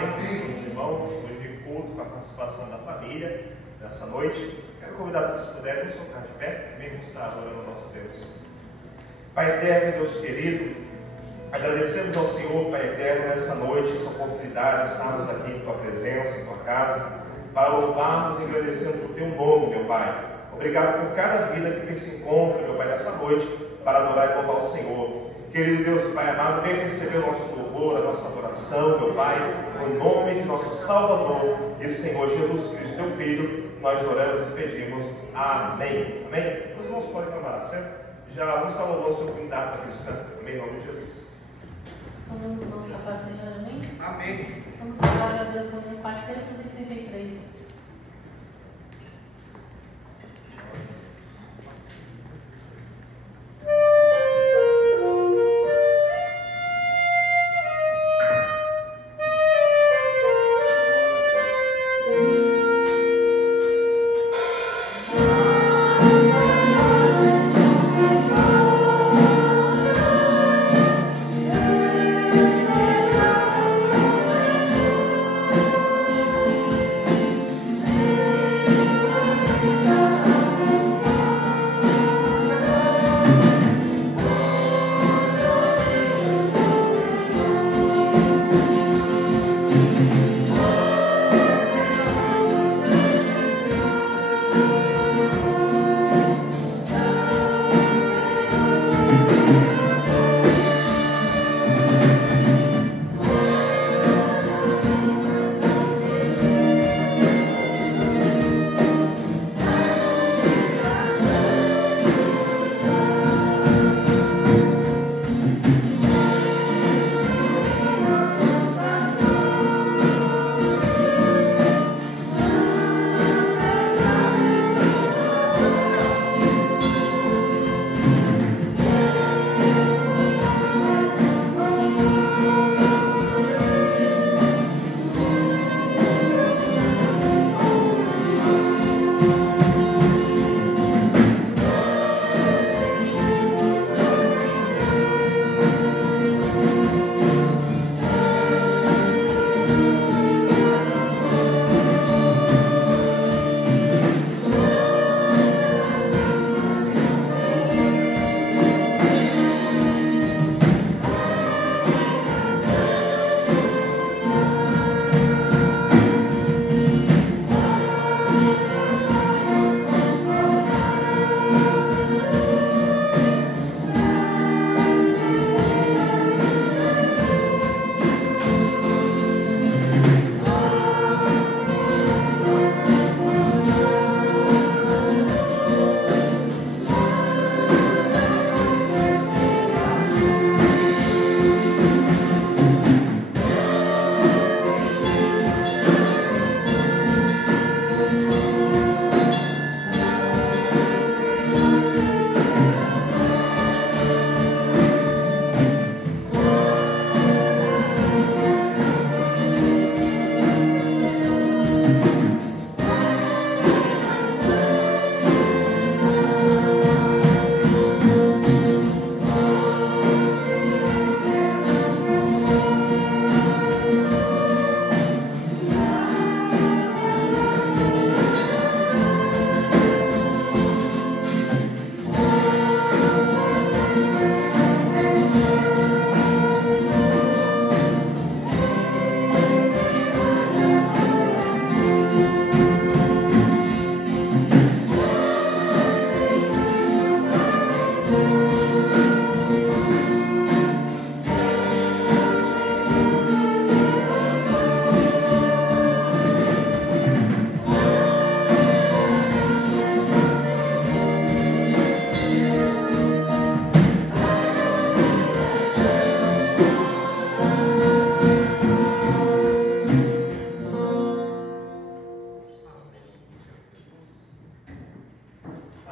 Amém? Meus irmãos, hoje culto com a participação da família nessa noite. Quero convidar todos que puderem nos colocar de pé, também vamos estar adorando ao nosso Deus. Pai eterno, Deus querido, agradecemos ao Senhor, Pai eterno, nessa noite, essa oportunidade de estarmos aqui em Tua presença, em Tua casa, para louvarmos e agradecermos o Teu nome, meu Pai. Obrigado por cada vida que se encontra, meu Pai, nessa noite, para adorar e louvar o Senhor. Querido Deus e Pai amado, venha receber o nosso louvor, a nossa adoração, meu Pai, no nome de nosso Salvador e Senhor Jesus Cristo, Teu Filho, nós oramos e pedimos amém. Amém? Os irmãos podem tomar certo? Já vamos salvar o seu cuidado cristã, amém, em nome de Jesus. Saudamos os irmãos com a paz do Senhor, amém? Amém. Vamos louvar a Deus com o número 433.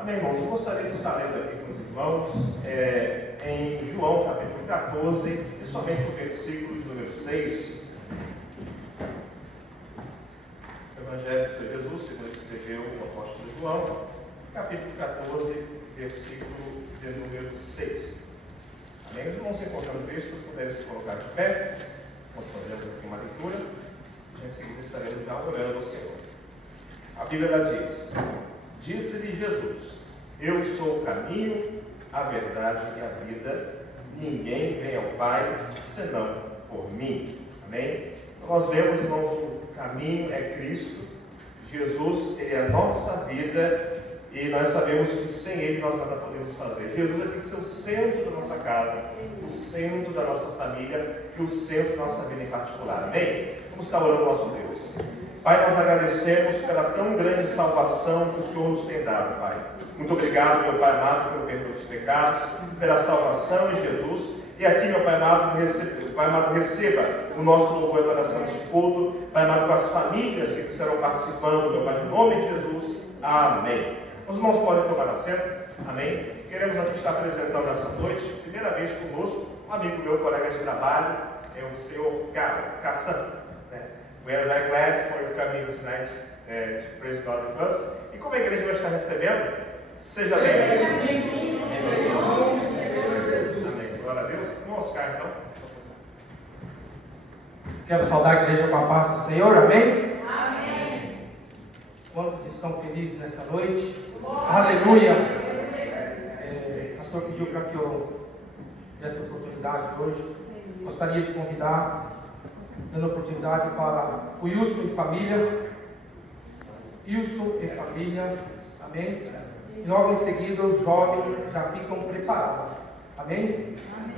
Amém, irmãos. Eu gostaria de estar lendo aqui com os irmãos em João, capítulo 14, e somente o versículo de número 6. O Evangelho do Senhor Jesus, segundo escreveu o apóstolo João, capítulo 14, versículo de número 6. Amém? Os irmãos se encontrando o texto, puderem se colocar de pé, nós fazemos aqui uma leitura. seguida estaremos já orando ao Senhor. A Bíblia ela diz: disse-lhe Jesus, eu sou o caminho, a verdade e a vida, ninguém vem ao Pai senão por mim. Amém? Então nós vemos, irmãos, o caminho é Cristo. Jesus, Ele é a nossa vida e nós sabemos que sem Ele nós nada podemos fazer. Jesus tem que ser o centro da nossa casa, o centro da nossa família e o centro da nossa vida em particular. Amém? Vamos estar orando ao nosso Deus. Pai, nós agradecemos pela tão grande salvação que o Senhor nos tem dado, Pai. Muito obrigado, meu Pai amado, pelo perdão dos pecados, pela salvação em Jesus. E aqui, meu Pai amado, receba o nosso louvor e adoração neste culto. Pai amado, com as famílias que estarão participando, meu Pai, em nome de Jesus. Amém. Os irmãos podem tomar assento. Amém. Queremos aqui estar apresentando essa noite, primeira vez conosco, um amigo meu, colega de trabalho, é o senhor Cassan. We are very glad for you coming this night to praise God with us. E como a igreja vai estar recebendo? Seja bem-vindo. Amém. Glória a Deus. Vamos, Oscar, então. Quero saudar a igreja com a paz do Senhor. Amém? Amém. Quantos estão felizes nessa noite? Aleluia. O pastor pediu para que eu desse oportunidade hoje. Gostaria de convidar, dando oportunidade para o Wilson e família. Wilson e família. Amém? E logo em seguida os jovens já ficam preparados. Amém? Amém.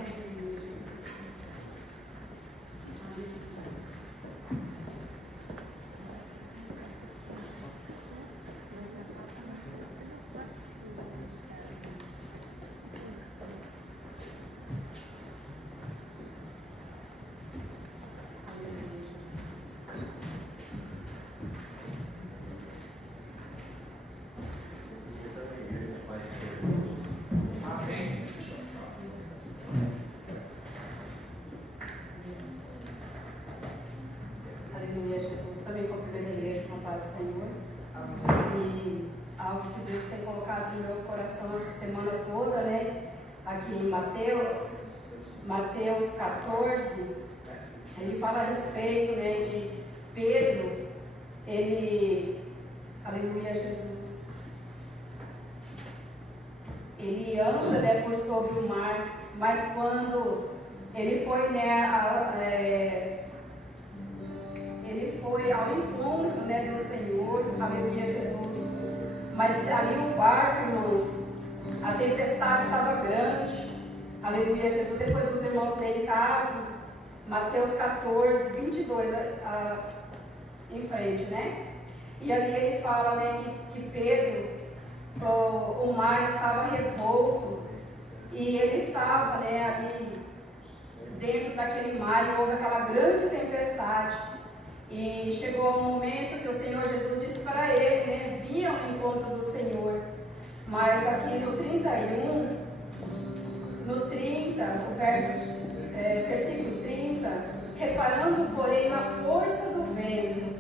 Aleluia, Jesus. Também cumprimento a igreja com a paz do Senhor. E algo que Deus tem colocado no meu coração essa semana toda, né? Aqui em Mateus 14, ele fala a respeito, né, de Pedro. Ele, aleluia, Jesus. Ele anda, né, por sobre o mar, mas quando ele foi, né, ele foi ao encontro, né, do Senhor, aleluia, Jesus. Mas ali o barco, irmãos, a tempestade estava grande, aleluia, Jesus. Depois os irmãos leem em casa, Mateus 14, 22 em frente, né? E ali ele fala, né, que Pedro, o mar estava revolto e ele estava, né, ali dentro daquele mar e houve aquela grande tempestade. E chegou um momento que o Senhor Jesus disse para ele, né, vinha ao encontro do Senhor. Mas aqui no 31, no 30, o versículo 30, reparando, porém, na força do vento,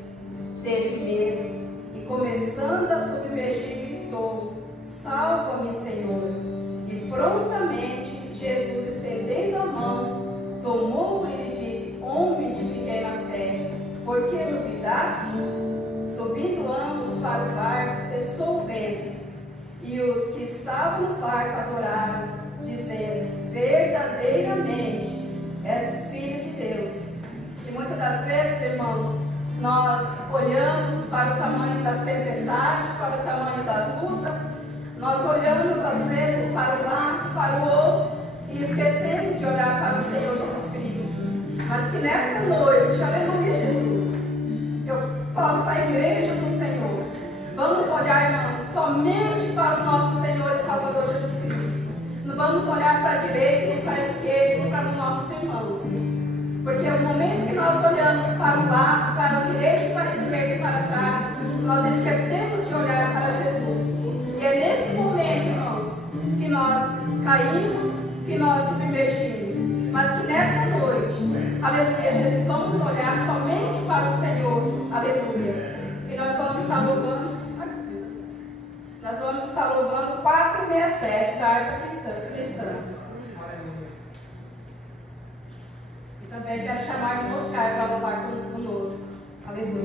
teve medo e, começando a submergir, gritou: salva-me, Senhor. E prontamente Jesus, estendendo a mão, tomou-o e lhe disse: homem de pequena fé, por que duvidaste? Subindo ambos para o barco, cessou o vento, e os que estavam no barco adoraram, dizendo: verdadeiramente és filho de Deus. E muitas das vezes, irmãos, nós olhamos para o tamanho das tempestades, para o tamanho das lutas, nós olhamos às vezes para um lado, para o outro, e esquecemos de olhar para o Senhor Jesus Cristo. Mas que nesta noite, aleluia, Jesus, eu falo para a igreja do Senhor, vamos olhar, irmãos, somente para o nosso Senhor e Salvador Jesus Cristo. Não vamos olhar para a direita, nem para a esquerda, nem para os nossos irmãos. Porque o momento que nós olhamos para o lado, para a direita, para a esquerda e para trás, nós esquecemos de olhar para Jesus. E é nesse momento, irmãos, que nós caímos, que nós submergimos. Mas que nesta noite, aleluia, Jesus, vamos olhar somente para o Senhor, aleluia. E nós vamos estar louvando, nós vamos estar louvando 467 da harpa cristã. E também quero chamar de Oscar para louvar conosco, aleluia.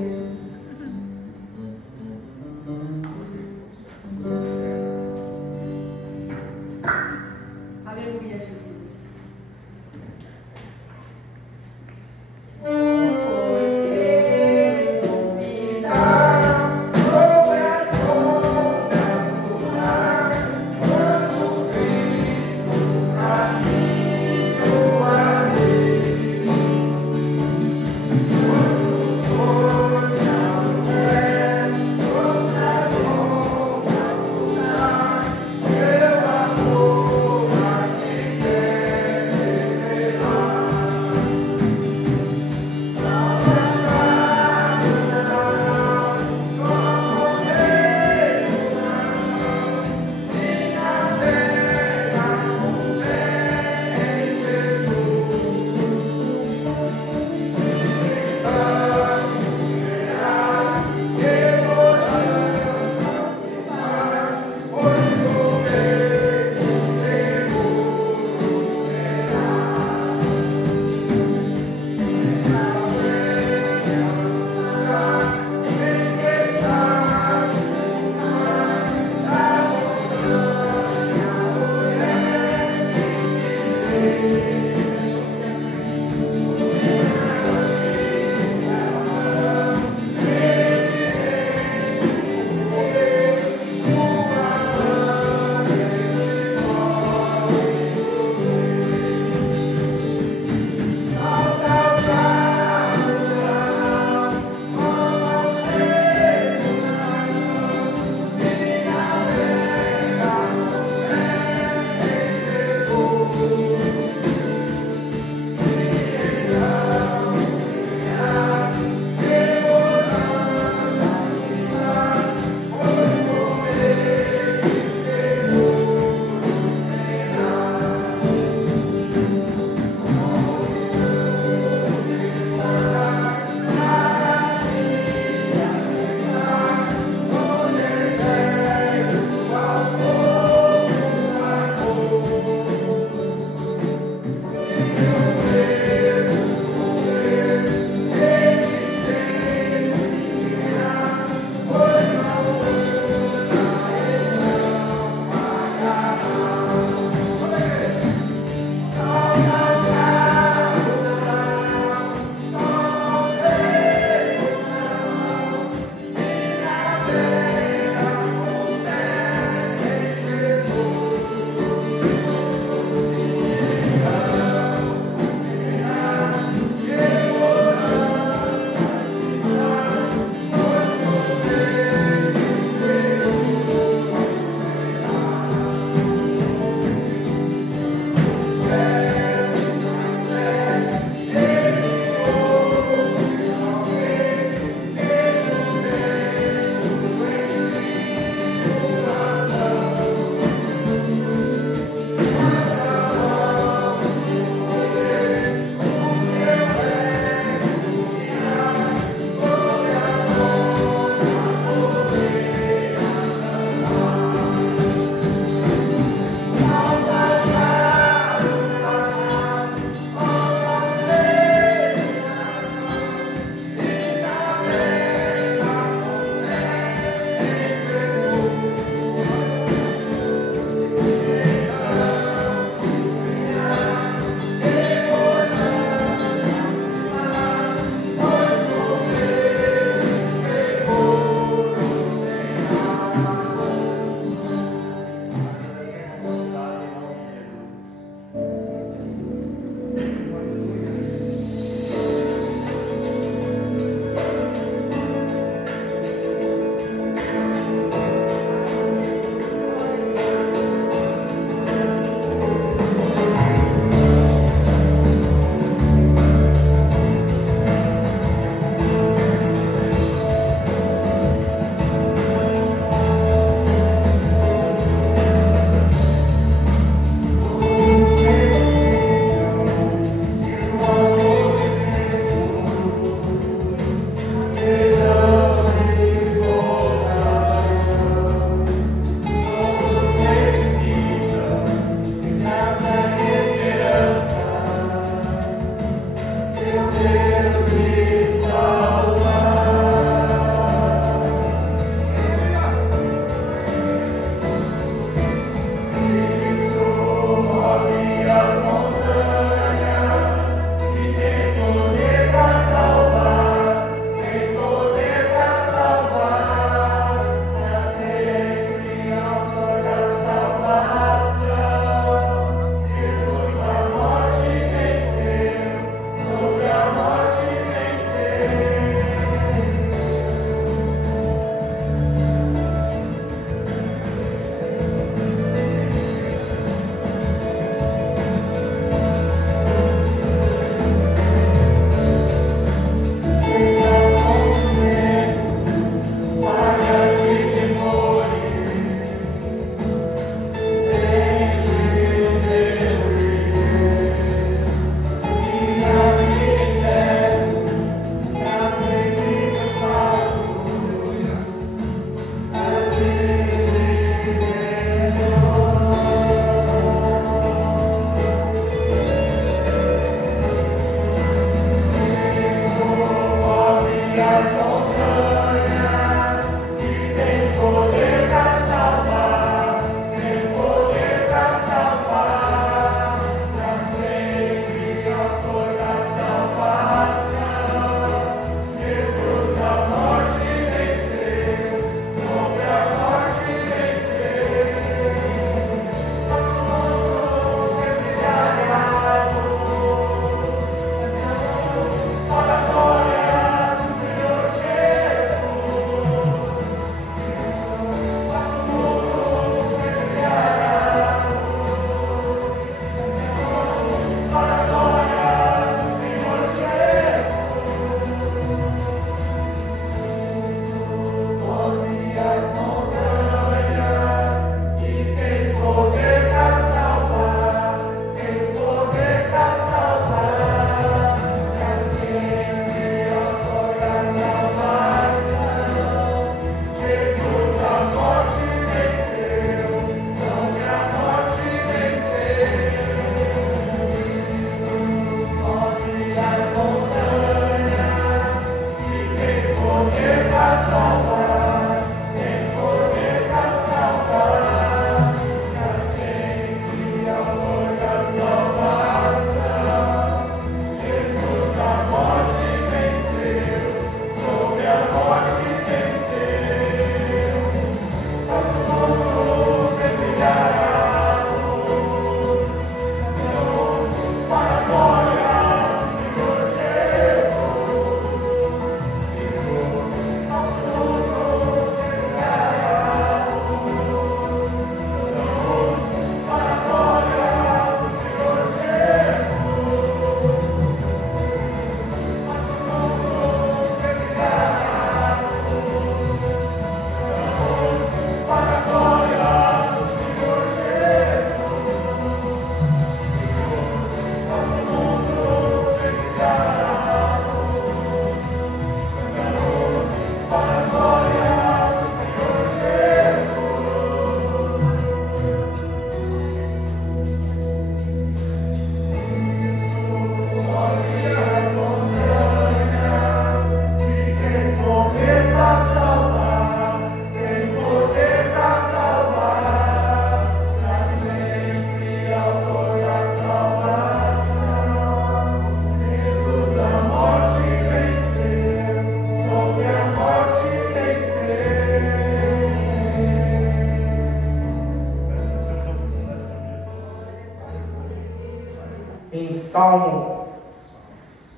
Salmo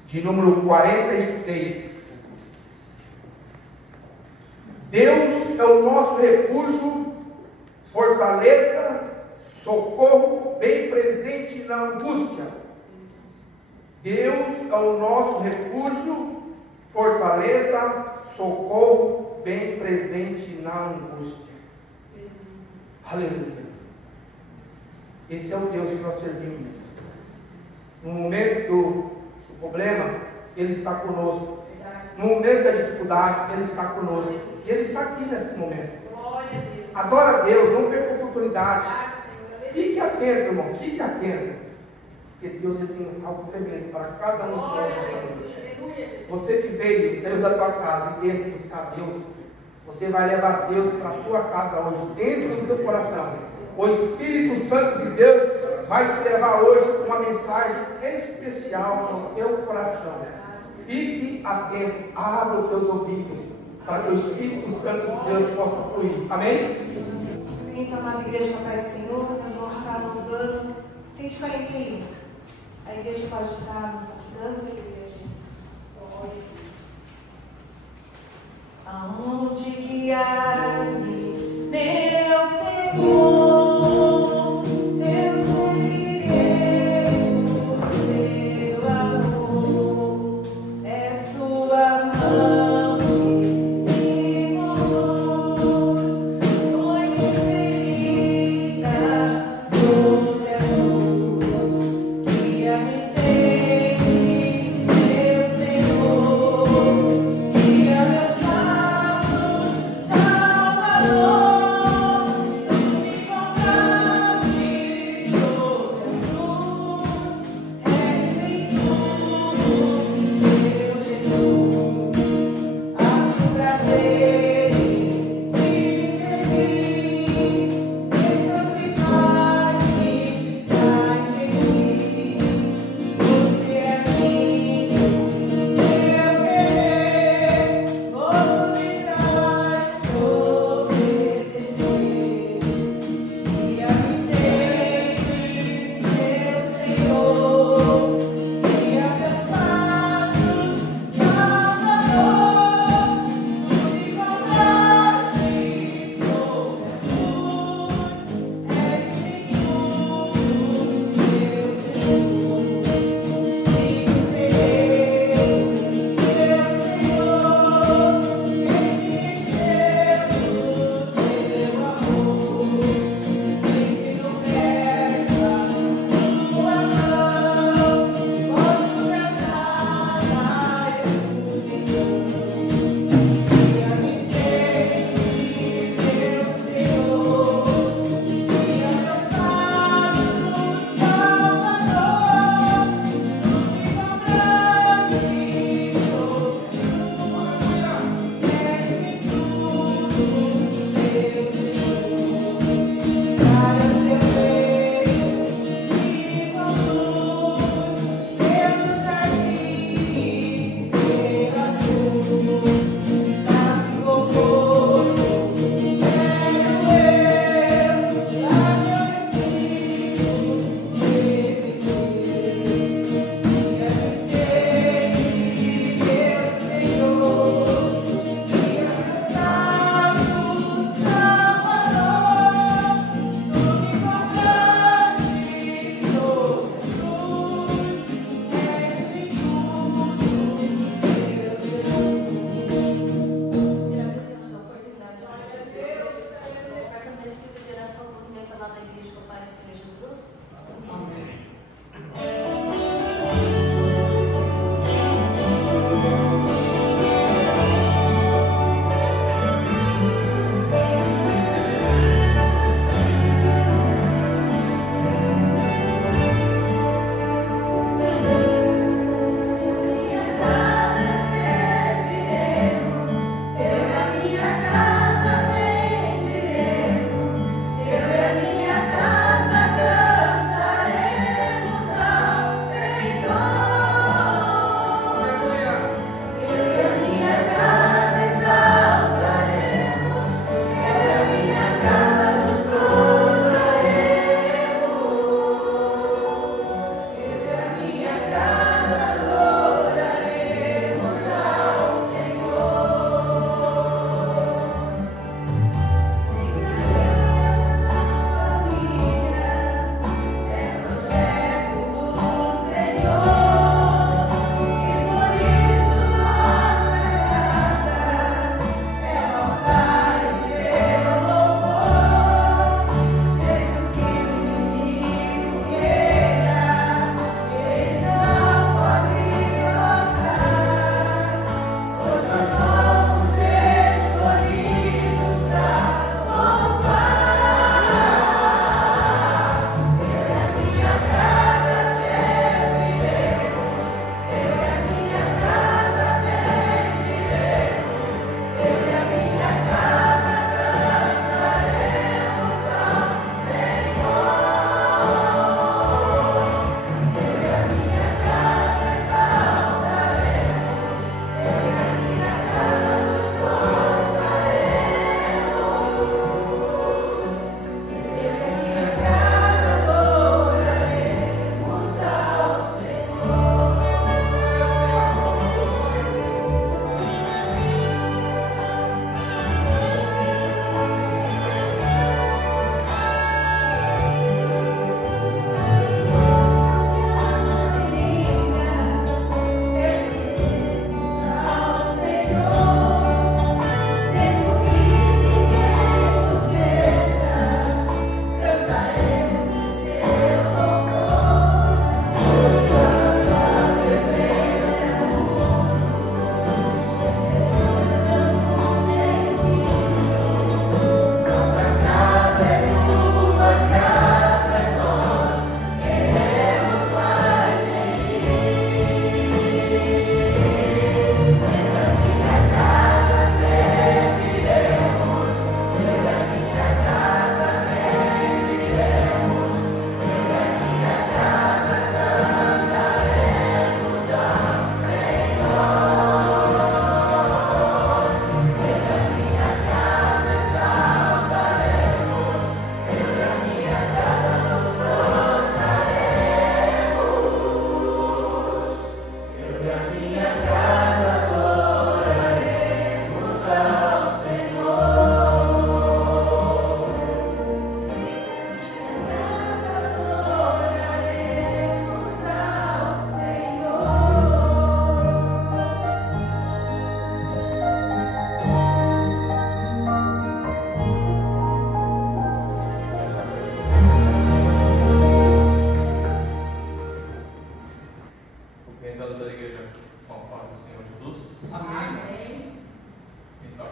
de número 46. Deus é o nosso refúgio, fortaleza, socorro bem presente na angústia. Deus é o nosso refúgio, fortaleza, socorro bem presente na angústia. Aleluia. Esse é o Deus que nós servimos. No momento do problema, Ele está conosco. No momento da dificuldade, Ele está conosco. E Ele está aqui nesse momento. Adora a Deus, não perca a oportunidade. Fique atento, irmão, fique atento. Porque Deus ele tem algo tremendo para cada um de nós nessa noite. Você que veio, saiu da tua casa e veio buscar Deus, você vai levar Deus para a tua casa hoje, dentro do teu coração. O Espírito Santo de Deus vai te levar hoje uma mensagem especial no teu coração. Fique atento, abra os teus ouvidos, para que o Espírito Santo de Deus possa fluir. Amém? Então, amada igreja, Pai do Senhor, nós vamos estar louvando. Sem ficar em pé, a igreja pode estar nos ajudando, igreja. Aonde guiar-me, meu Senhor, eu seguirei o seu amor, é sua mão que me conduz, noite ferida sobre a cruz, guia-me sempre.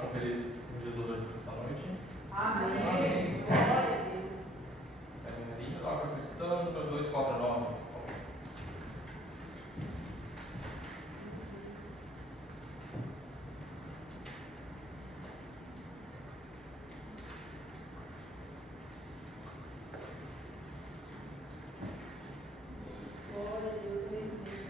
estão felizes com Jesus hoje nessa noite? Amém. Glória a Deus. Livro da Água Cristã, número 249. Glória a Deus, meu Deus.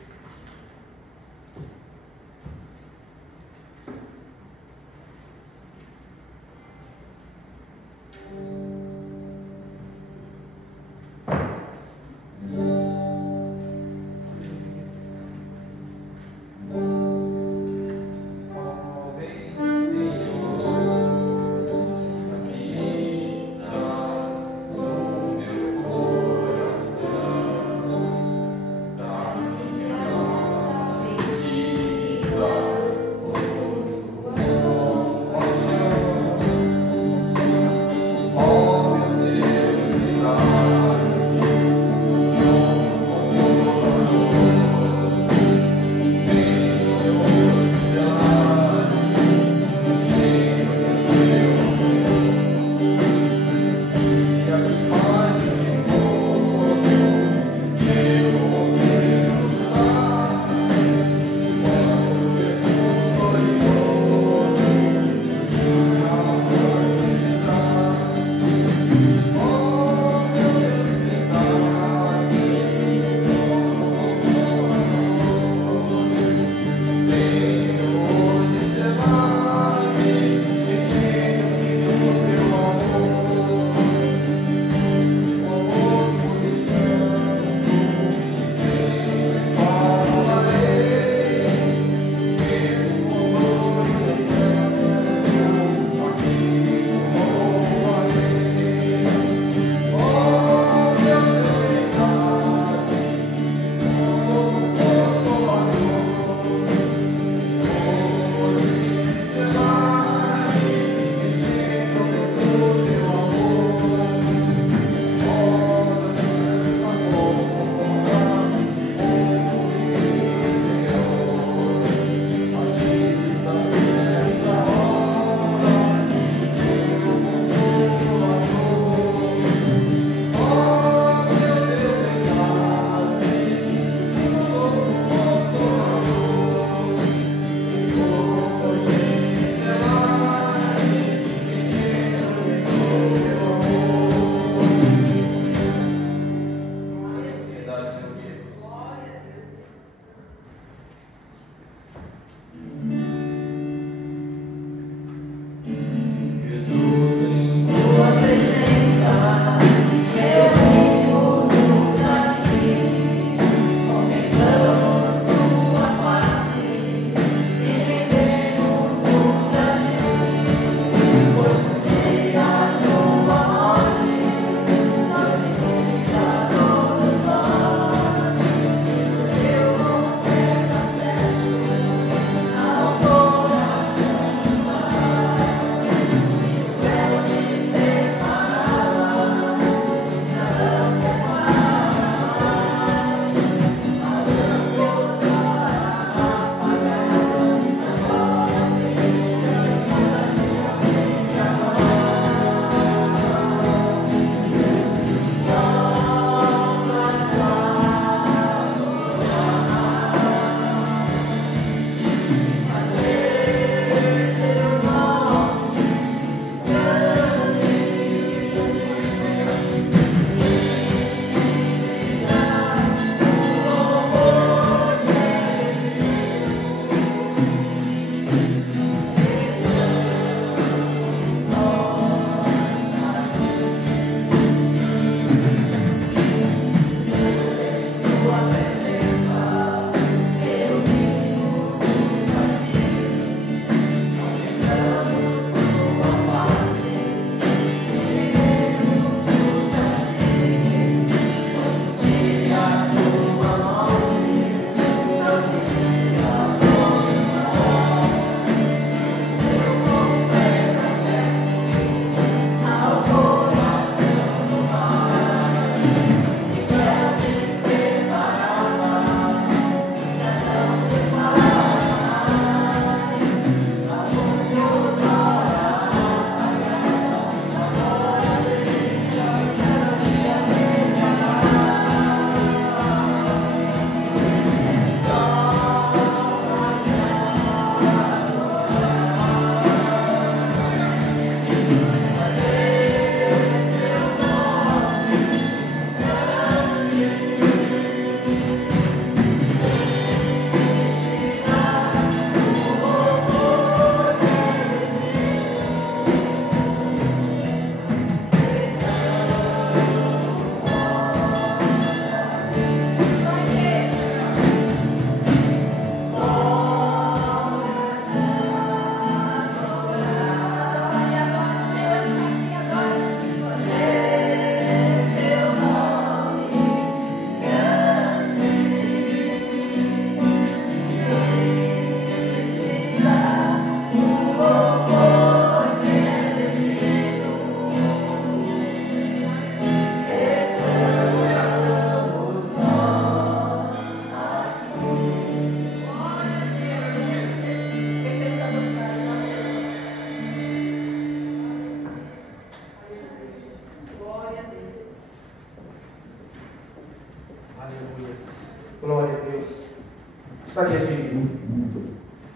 Gostaria de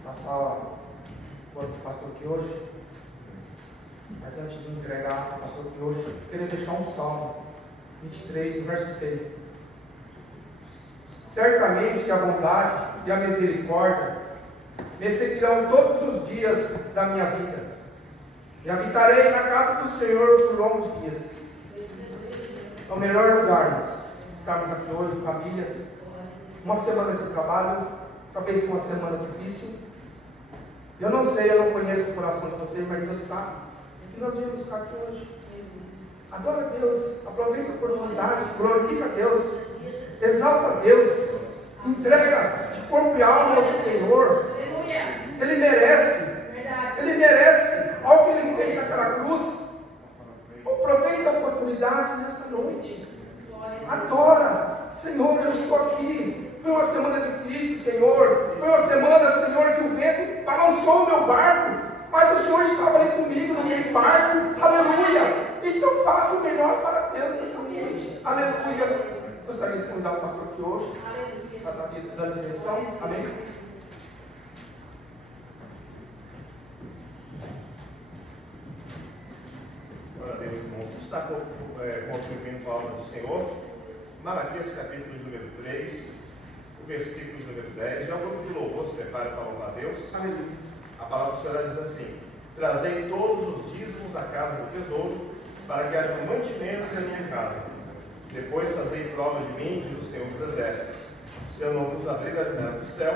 passar para o pastor Kioshi, mas antes de entregar ao pastor Kioshi, eu queria deixar um salmo 23, verso 6. Certamente que a bondade e a misericórdia me seguirão todos os dias da minha vida, e habitarei na casa do Senhor por longos dias. É o melhor lugar nós estarmos aqui hoje, famílias, uma semana de trabalho, talvez uma semana difícil. Eu não sei, eu não conheço o coração de vocês, mas Deus sabe o que nós viemos ficar aqui hoje. Adora a Deus, aproveita a oportunidade, glorifica a Deus, exalta a Deus, entrega de corpo e alma ao Senhor. Ele merece algo que Ele fez naquela cruz. Aproveita a oportunidade nesta noite. Adora, Senhor, eu estou aqui. Foi uma semana difícil, Senhor. Foi uma semana, Senhor, que o vento balançou o meu barco, mas o Senhor estava ali comigo no meu barco. Aleluia! Então faça o melhor para Deus nessa noite. Aleluia! Gostaria de convidar o pastor aqui hoje para dar a direção. Amém? Glória a Deus, irmãos. Está concluindo a palavra do Senhor. Malaquias, capítulo número 3, o versículo número 10. Já o grupo de louvor se prepara para louvar a Deus. Aleluia. A palavra do Senhor diz assim: trazei todos os dízimos à casa do tesouro, para que haja mantimento na minha casa. Depois fazei prova de mim, diz o Senhor dos Exércitos, se eu não vos abrir a janela do céu,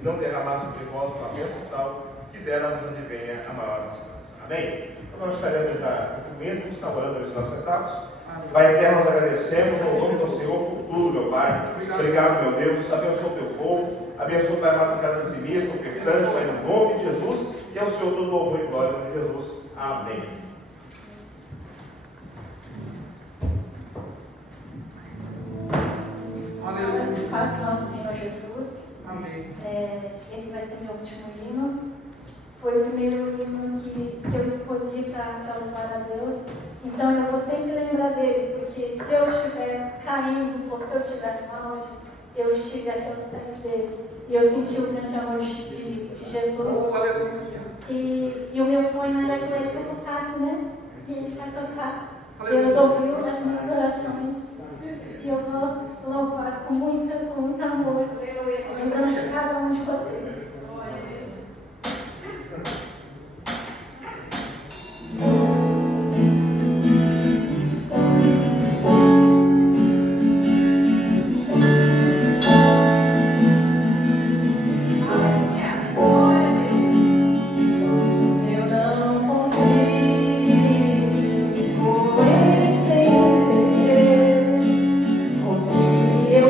e não derramar sobre vós uma bênção tal, que dela vos advenha a maior abastança. Amém? Então nós estaremos já concluindo, vamos estar orando os nossos sentados. Pai eterno, nós agradecemos, louvamos ao Senhor por tudo, meu Pai. Obrigado, meu Deus. Abençoa o teu povo. Abençoa o Pai amado, casa dizimista, ofertante, Pai, no nome de Jesus. E ao Senhor todo louvor e glória em Jesus. Amém. Aleluia. Paz do nosso Senhor Jesus. Amém. Esse vai ser meu último hino. Foi o primeiro hino que eu escolhi para louvar a Deus. Então eu vou sempre lembrar dele, porque se eu estiver caindo, ou se eu estiver no auge, eu estive aqui aos pés dele. E eu senti o grande amor de Jesus. E o meu sonho era que ele tocasse, né? E ele vai tocar. Deus ouviu as minhas orações. E eu vou louvar com muito amor, lembrando de cada um de vocês. Eu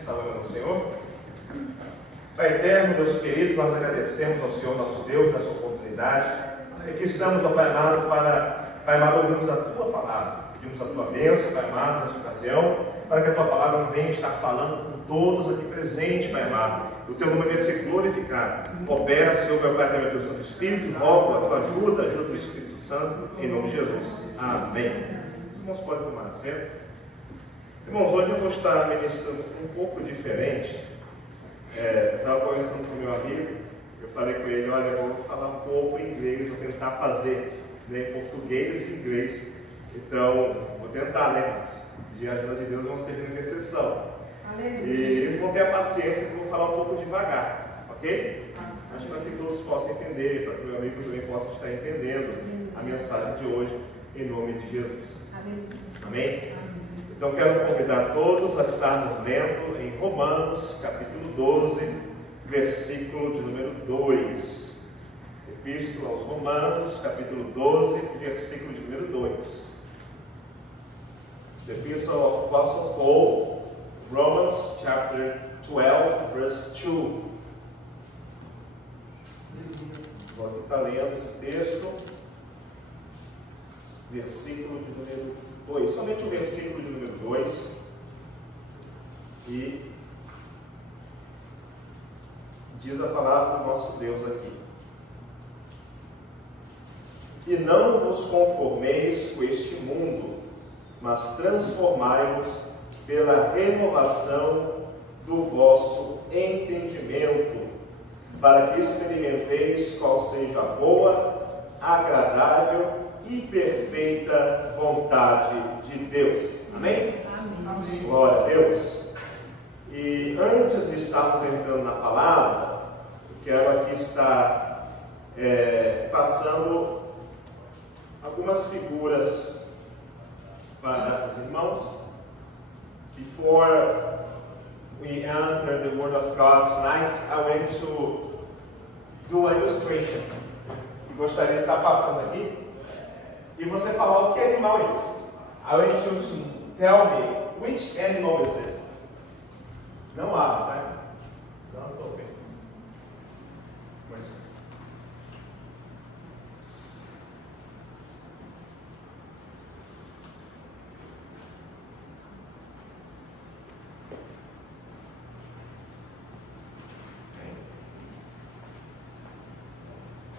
Está orando ao Senhor? Pai eterno, Deus querido, nós agradecemos ao Senhor, nosso Deus, nessa oportunidade. E aqui estamos, ó Pai amado, Pai amado, ouvimos a Tua palavra. Pedimos a Tua bênção, Pai amado, nessa ocasião, para que a Tua palavra venha estar falando com todos aqui presentes, Pai amado. O Teu nome venha ser glorificado. Opera, Senhor, meu Pai, através do Santo Espírito, rogo a Tua ajuda do Espírito Santo, em nome de Jesus. Amém. Os irmãos podem tomar assento. Irmãos, hoje eu vou estar ministrando um pouco diferente. Eu estava conversando com meu amigo, eu falei com ele, olha, eu vou falar um pouco em inglês, vou tentar fazer em português e inglês. Então, vou tentar, né, irmãos? De ajuda de Deus, vamos ter intercessão. E vou ter a paciência que eu vou falar um pouco devagar, ok? Acho que para que todos possam entender, para que o meu amigo também possa estar entendendo a mensagem de hoje, em nome de Jesus. Amém? Então, quero convidar todos a estarmos lendo em Romanos, capítulo 12, versículo de número 2. Epístola aos Romanos, capítulo 12, versículo de número 2. The Epistle of Apostle Paul, Romans, chapter 12, verse 2. Vou estar lendo esse texto, versículo de número 2, somente o versículo de número 2, e diz a palavra do nosso Deus aqui: e não vos conformeis com este mundo, mas transformai-vos pela renovação do vosso entendimento, para que experimenteis qual seja a boa, agradável e perfeita vontade de Deus. Amém? Amém. Glória a Deus. E antes de estarmos entrando na palavra, eu quero aqui estar passando algumas figuras para os irmãos. Before we enter the Word of God tonight, I want to do a illustration. E gostaria de estar passando aqui e você falar o que animal é esse. I want you to tell me which animal is this. Não há, tá? Não, estou bem. Mas...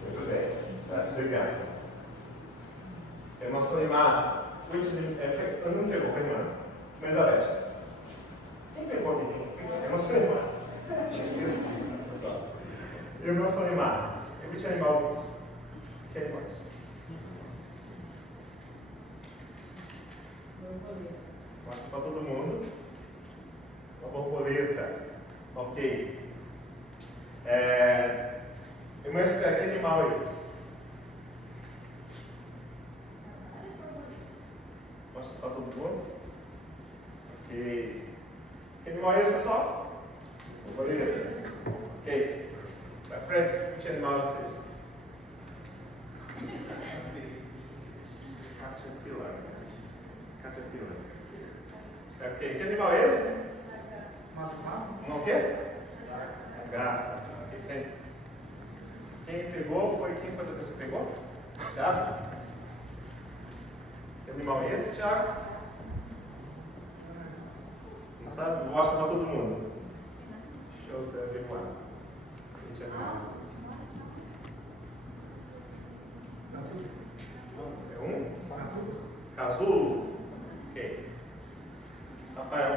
Muito bem. Obrigado. Emoção animada. Eu não pegou, foi animado. Elizabeth. Quem pegou aqui? Emoção animada. Emoção animada. Which animal is? Que animal is? Mostra para todo mundo. Uma borboleta. Ok. Mas que animal é esse? Mostra para todo mundo. Ok. Que animal é esse, pessoal? Borboleta. Ok. My friend, which animal is this? Caterpillar. Caterpillar. Ok. Que animal é esse? Não o quê? Lagarto. Quem pegou foi quem foi a pessoa que pegou? Thiago? Que animal é esse, Thiago? Não sabe? Mostra para todo mundo. Show to everyone. Which animal? É um? Casulo. Ok. Rafael.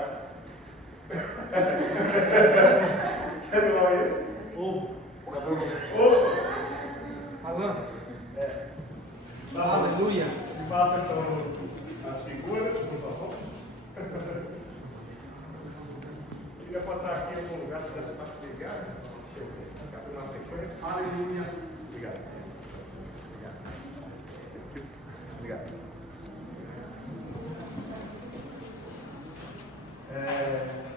Que animal é esse? Ovo. Ovo. Alan. Aleluia. Passa então as figuras, por favor. Eu queria botar aqui em algum lugar, se desse para pegar. Deixa eu ver. Acabou na sequência. Aleluia. Obrigado. Obrigado.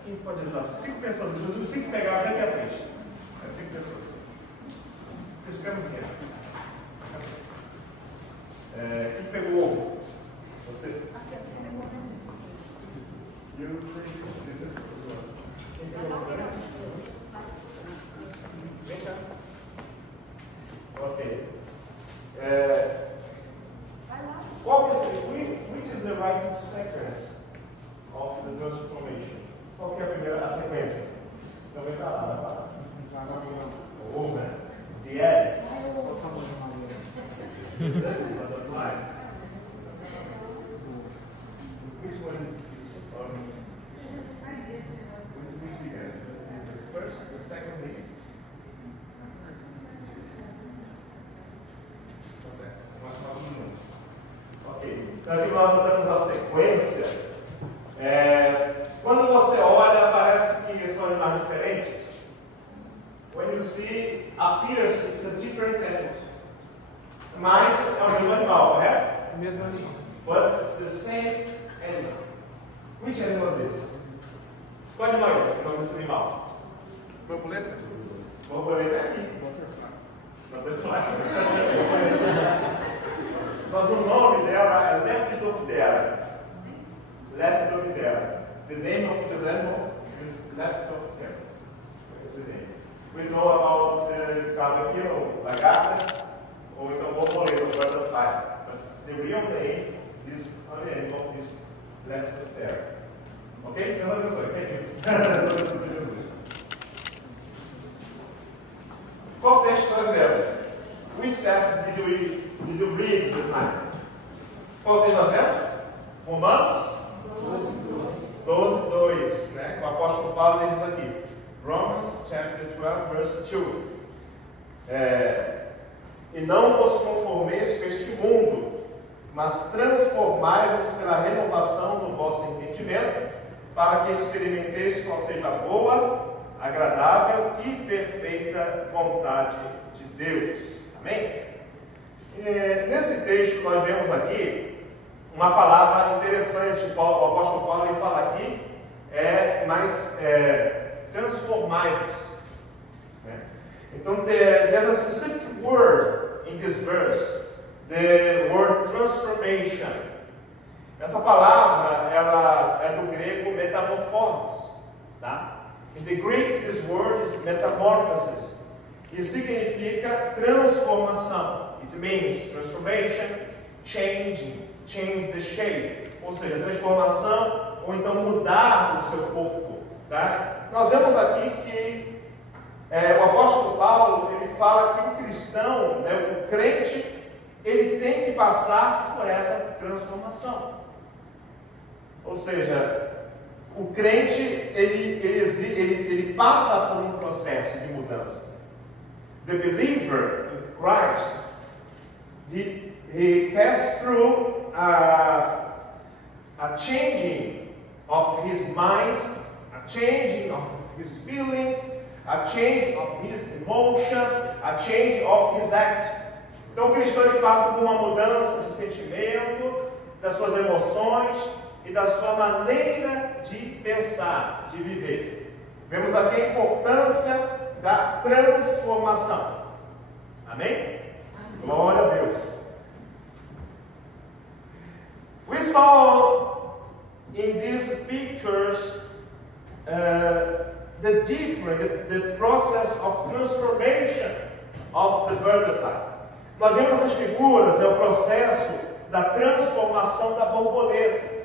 Quem pode ajudar? 5 pessoas. Os 5 pegaram aqui à frente. 5 pessoas. Escreve o dinheiro. Quem pegou o ovo? Você? Quem right sequence of the transformation. Qual que é a sequência? Então vem para lá, Over. The end. Butterfly. Which one is which began? Is the first, the second least? Ok. Então aqui nós botamos a sequência. Quando você olha, parece que são animais diferentes. When you see, appears it's a different animal. Mas é o mesmo animal, correto? O mesmo animal. But it's the same animal. Which animal is this? Qual animal é esse? O nome desse animal? Borboleta? Borboleta é aqui. Butterfly. Mas o nome dela é Lepidoptera. Lepidoptera. The name of the animal is Lepidoptera. Esse name. We know about cavapiro, lagarta, ou então borboleta, butterfly. But the real name is honey animal is Lepidoptera. Ok? Então, pessoal, entendi. Qual texto nós lemos? Which text did you read this night? Qual texto nós lemos? Romanos 12:2, né? O apóstolo Paulo diz aqui. Romans chapter 12, verse 2. E não vos conformeis com este mundo, mas transformai-vos pela renovação do vosso entendimento, para que experimenteis qual seja a boa, agradável e perfeita vontade de Deus. Amém? Nesse texto nós vemos aqui uma palavra interessante. O apóstolo Paulo ele fala aqui, transformai-vos. Então, there's a specific word in this verse, the word transformation. Essa palavra, ela é do grego metamorphosis, tá? In the Greek, this word is metamorphosis. E significa transformação. It means transformation, changing, change the shape. Ou seja, transformação ou então mudar o seu corpo, tá? Nós vemos aqui que o apóstolo Paulo, ele fala que o cristão, né, o crente, ele tem que passar por essa transformação. Ou seja, o crente, ele passa por um processo de mudança. The believer in Christ, he passed through a changing of his mind, a changing of his feelings, a change of his emotion, a change of his act. Então o cristão ele passa por uma mudança de sentimento, das suas emoções e da sua maneira de pensar, de viver. Vemos aqui a importância da transformação. Amém? Amém. Glória a Deus. We saw in these pictures the process of transformation of the butterfly. Nós vemos essas figuras, o processo da transformação da borboleta.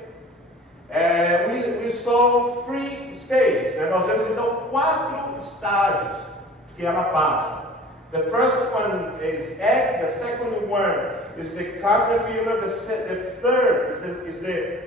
We saw 3 stages. Né? Nós vemos então 4 estágios que ela passa. The first one is egg, the second one is the caterpillar, the third is the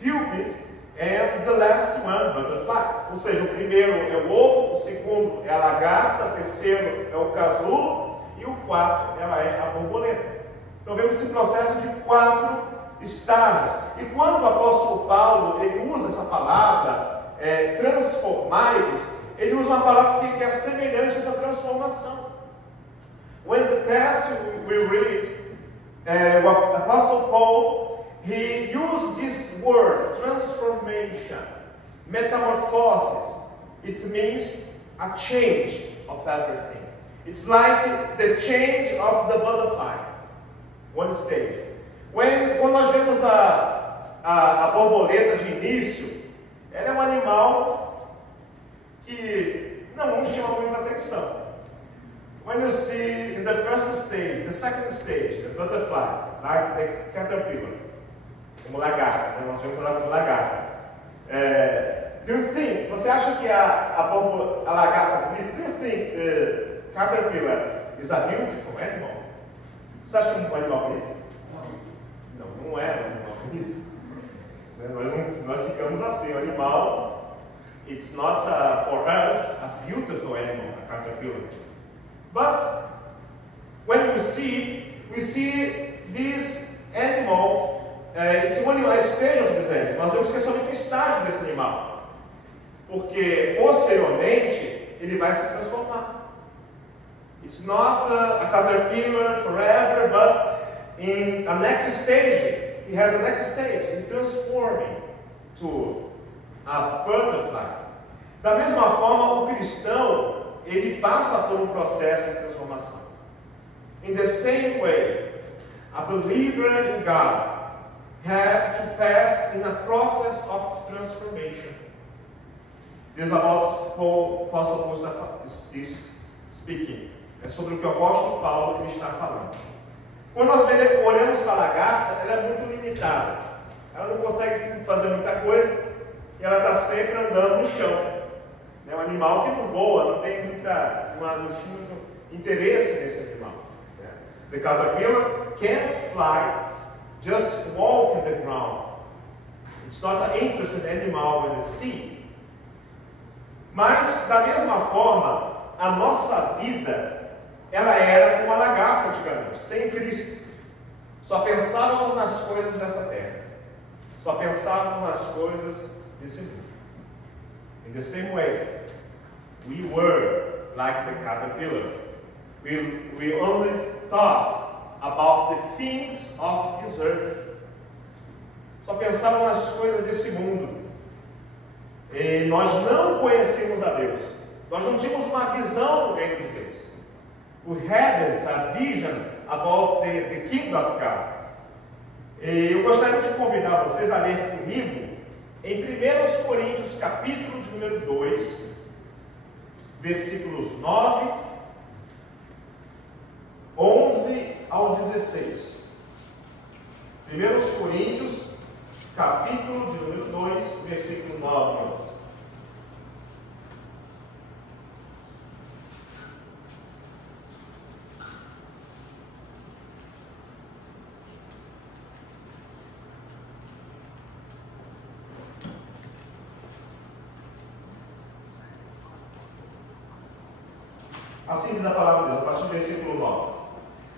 pupate, and the last one, butterfly. Ou seja, o primeiro é o ovo, o segundo é a lagarta, o terceiro é o casulo e o quarto ela é a borboleta. Então vemos esse processo de 4 estágios. E quando o apóstolo Paulo ele usa essa palavra, transformai-vos, ele usa uma palavra que é semelhante a essa transformação. When the text we read, the Apostle Paul, he used this word, transformation, metamorphosis. It means a change of everything. It's like the change of the butterfly, one stage. Quando nós vemos a borboleta de início, ela é um animal que não chama muita atenção. When you see in the first stage, the second stage, the butterfly, like the caterpillar, como lagarta, né? Nós vemos ela como lagarta. Do you think, você acha que a lagarta bonita, do you think the caterpillar is a beautiful animal? Você acha um animal bonito? Não é um animal bonito. Nós ficamos assim, o animal, it's not for us a beautiful animal, a caterpillar. But when we see this animal, it's only a stage of this animal. Nós vemos que é somente um estágio desse animal, porque posteriormente ele vai se transformar. It's not a caterpillar forever, but in a next stage, he has a next stage, he's transforming to a butterfly. Da mesma forma, o cristão, ele passa por um processo de transformação. In the same way, a believer in God have to pass in a process of transformation. This is about Apostle Paul is speaking. É sobre o que o apóstolo Paulo está falando. Quando nós olhamos para a lagarta, ela é muito limitada. Ela não consegue fazer muita coisa e ela está sempre andando no chão. É um animal que não voa, não tem muito interesse nesse animal. The caterpillar can't fly, just walk in the ground. It's not an interested animal when it's sea. Mas, da mesma forma, a nossa vida, ela era como uma lagarta antigamente, sem Cristo. Só pensávamos nas coisas dessa terra. Só pensávamos nas coisas desse mundo. In the same way, we were like the caterpillar. We only thought about the things of this earth. Só pensávamos nas coisas desse mundo. E nós não conhecíamos a Deus. Nós não tínhamos uma visão do reino de Deus. We hadn't a vision about the kingdom of God. E eu gostaria de convidar vocês a ler comigo em 1 Coríntios, capítulo de número 2, versículos 9, 11 ao 16. 1 Coríntios, capítulo de número 2, versículo 9 e 11. Assim diz a palavra de Deus, a partir do versículo 9.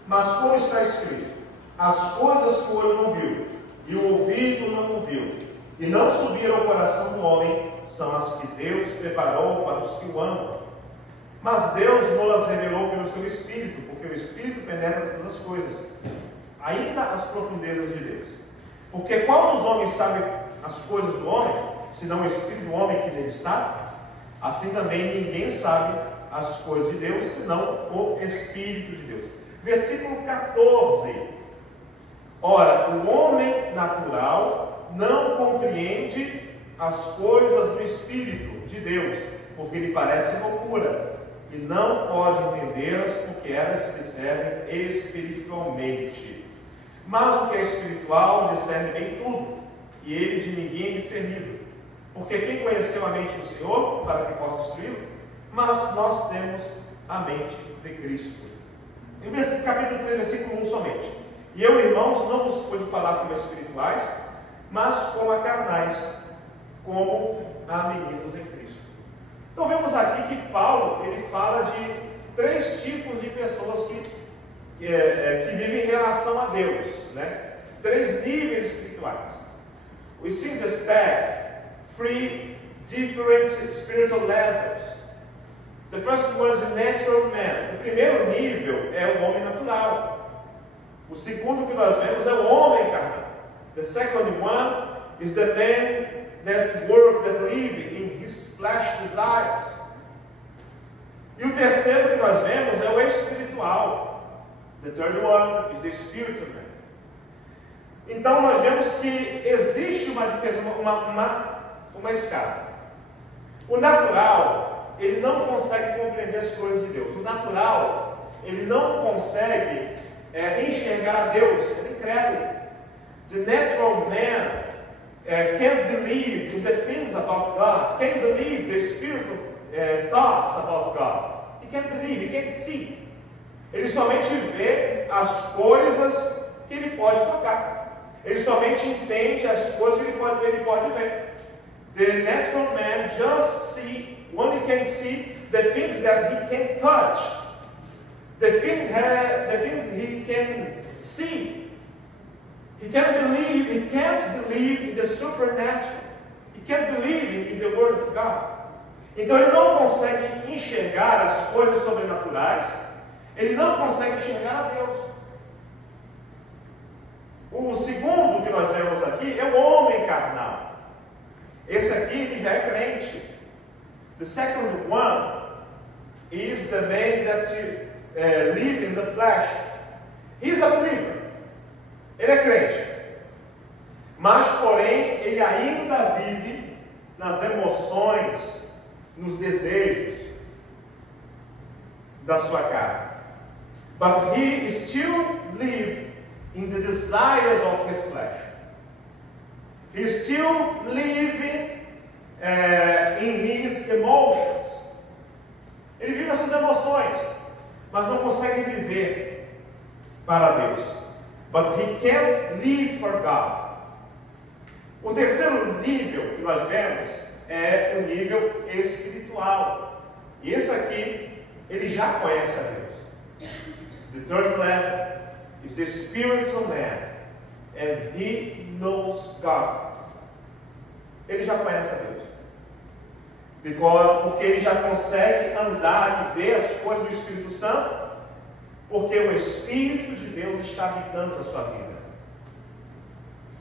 Mas como está escrito, as coisas que o olho não viu, e o ouvido não ouviu, e não subiram ao coração do homem, são as que Deus preparou para os que o amam. Mas Deus não as revelou pelo seu Espírito, porque o Espírito penetra todas as coisas, ainda as profundezas de Deus. Porque qual dos homens sabe as coisas do homem, senão o Espírito do homem que nele está? Assim também ninguém sabe as coisas de Deus, senão o Espírito de Deus. Versículo 14. Ora, o homem natural não compreende as coisas do Espírito de Deus, porque lhe parece loucura, e não pode entendê-las, porque elas se discernem espiritualmente. Mas o que é espiritual discerne bem tudo, e ele de ninguém é discernido. Porque quem conheceu a mente do Senhor, para que possa instruí-lo? Mas nós temos a mente de Cristo. Em capítulo 3, versículo 1 somente. E eu, irmãos, não vos pude falar como espirituais, mas como a carnais, como a meninos em Cristo. Então vemos aqui que Paulo, ele fala de 3 tipos de pessoas que vivem em relação a Deus, né? 3 níveis espirituais. We see in this text 3 different spiritual levels. The first one is a natural man. O primeiro nível é o homem natural. O segundo que nós vemos é o homem carnal. The second one is the man that live in his flesh desires. E o terceiro que nós vemos é o espiritual. The third one is the spiritual man. Então nós vemos que existe uma diferença, uma escala. O natural, ele não consegue compreender as coisas de Deus. O natural, ele não consegue enxergar a Deus. Ele é incrédulo. The natural man can't believe in the things about God, can't believe the spiritual thoughts about God. He can't believe, he can't see. Ele somente vê as coisas que ele pode tocar. Ele somente entende as coisas que ele pode ver. The natural man just only can see the things that he can touch, the things he can see. He can't believe in the supernatural. He can't believe in the Word of God. Então ele não consegue enxergar as coisas sobrenaturais. Ele não consegue enxergar a Deus. O segundo que nós vemos aqui é o homem carnal. Esse aqui ele já é crente. The second one is the man that lives in the flesh. He's a believer. Ele é crente. Mas, porém, ele ainda vive nas emoções, nos desejos da sua carne. But he still lives in the desires of his flesh. He still living in his emotions. Ele vive as suas emoções, mas não consegue viver para Deus. But he can't live for God. O terceiro nível que nós vemos é o nível espiritual. E esse aqui, ele já conhece a Deus. The third level is the spiritual man. And he knows God. Ele já conhece a Deus. Porque ele já consegue andar e ver as coisas do Espírito Santo. Porque o Espírito de Deus está habitando a sua vida.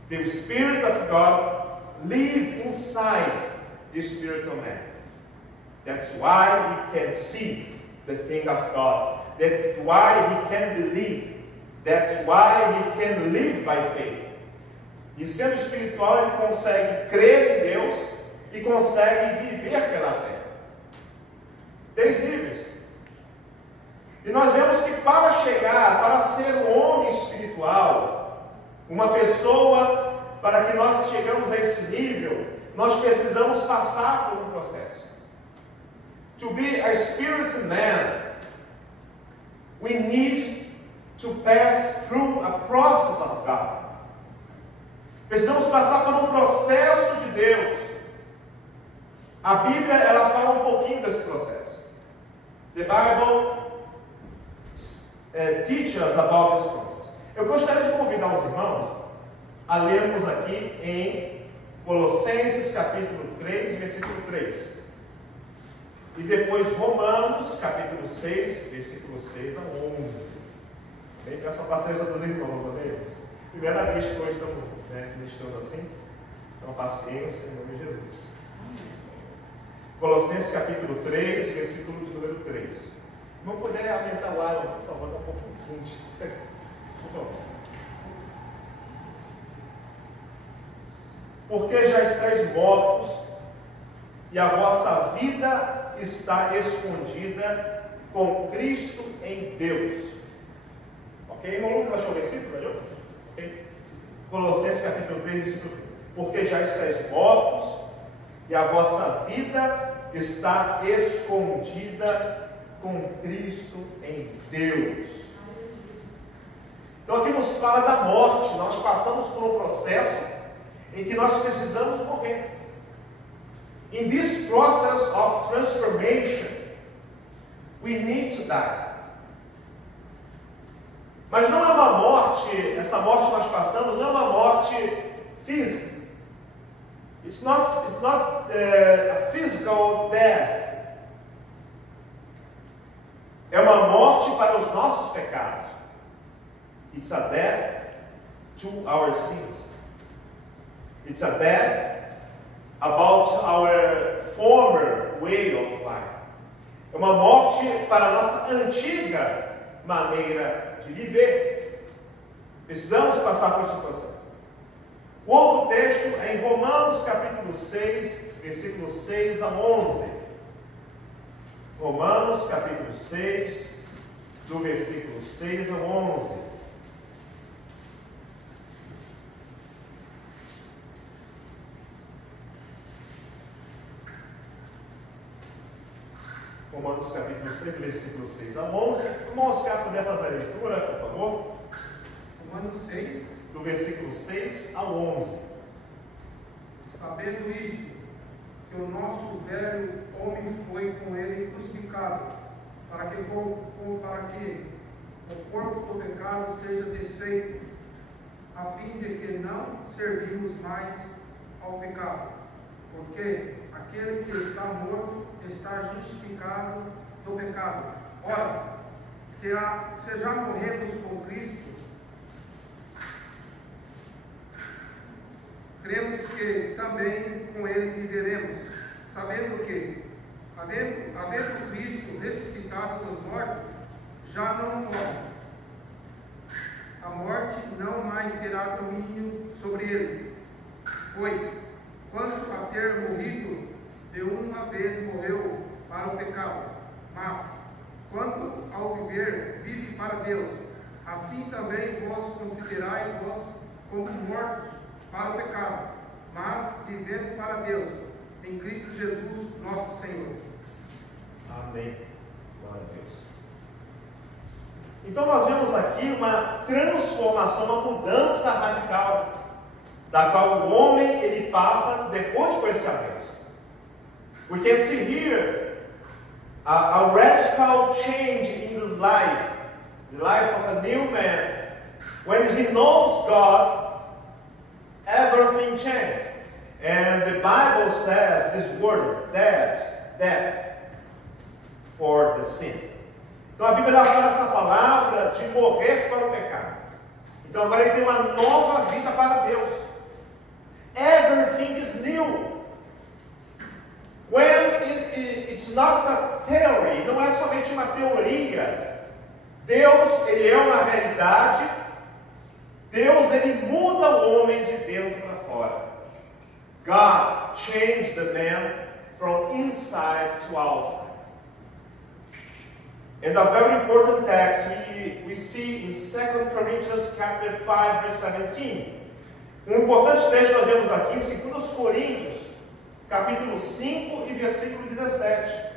The Spirit of God lives inside the spiritual man. That's why he can see the thing of God. That's why he can believe. That's why he can live by faith. E sendo espiritual, ele consegue crer em Deus e consegue viver pela fé. 3 níveis. E nós vemos que para ser um homem espiritual, uma pessoa, para que nós chegamos a esse nível, nós precisamos passar por um processo. To be a spiritual man, we need to pass through a process of God. Precisamos passar por um processo de Deus. A Bíblia, ela fala um pouquinho desse processo. The Bible teaches us about this process. Eu gostaria de convidar os irmãos a lermos aqui em Colossenses capítulo 3, versículo 3. E depois Romanos capítulo 6, versículo 6 a 11. Bem, peço a paciência dos irmãos, amém? Primeira vez que hoje estamos ministrando assim. Então, paciência em nome de Jesus. Colossenses capítulo 3, versículo de número 3. Não puder aumentar o ar, por favor, dá um pouco quente. Por favor. Porque já estáis mortos, e a vossa vida está escondida com Cristo em Deus. Ok? Irmão Lucas, achou o versículo? Valeu? Ok? Colossenses capítulo 3, versículo 3. Porque já estáis mortos, e a vossa vida está escondida com Cristo em Deus. Então aqui nos fala da morte. Nós passamos por um processo em que nós precisamos morrer. In this process of transformation, we need to die. Mas não é uma morte, essa morte que nós passamos não é uma morte física. It's not a physical death. É uma morte para os nossos pecados. It's a death to our sins. It's a death about our former way of life. É uma morte para a nossa antiga maneira de viver. Precisamos passar por esse processo. O outro texto é em Romanos capítulo 6, versículos 6 a 11. Romanos capítulo 6, do versículo 6 ao 11. Romanos capítulo 6, versículo 6 a 11. Irmão Oscar, puder fazer a leitura, por favor? Romanos 6. Do versículo 6 ao 11. Sabendo isto, que o nosso velho homem foi com ele crucificado, para que o corpo do pecado seja desfeito, a fim de que não servimos mais ao pecado. Porque aquele que está morto está justificado do pecado. Ora, se já morremos com Cristo, cremos que também com Ele viveremos, sabendo que, havendo Cristo ressuscitado dos mortos, já não morre. A morte não mais terá domínio sobre ele, pois, quanto a ter morrido, de uma vez morreu para o pecado, mas, quanto ao viver, vive para Deus. Assim também vós considerai vós como mortos para o pecado, mas vivendo para Deus, em Cristo Jesus, nosso Senhor. Amém. Glória a Deus. Então nós vemos aqui uma transformação, uma mudança radical, da qual o homem ele passa depois de conhecer a Deus. We can see here a radical change in his life, the life of a new man. When he knows God, everything changed. And the Bible says this word, death, for the sin. Então a Bíblia fala essa palavra de morrer para o pecado. Então agora ele tem uma nova vida para Deus. Everything is new. When it's not a theory, não é somente uma teoria. Deus, ele é uma realidade. Deus, ele muda o homem de dentro para fora. God changed the man from inside to outside. And a very important text we see in 2 Corinthians chapter 5, verse 17. Importante texto nós vemos aqui em 2 Coríntios, capítulo 5 e versículo 17.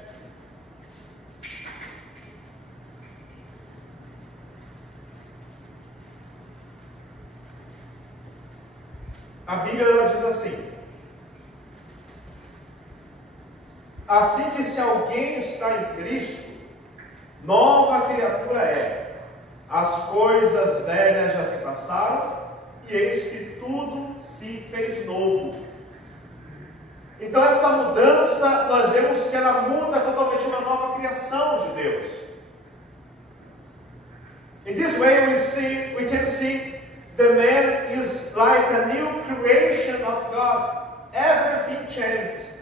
A Bíblia ela diz assim: assim que se alguém está em Cristo, nova criatura é. As coisas velhas já se passaram, e eis que tudo se fez novo. Então essa mudança, nós vemos que ela muda totalmente, uma nova criação de Deus. In this way we can see the man is like a new creation of God. Everything changes.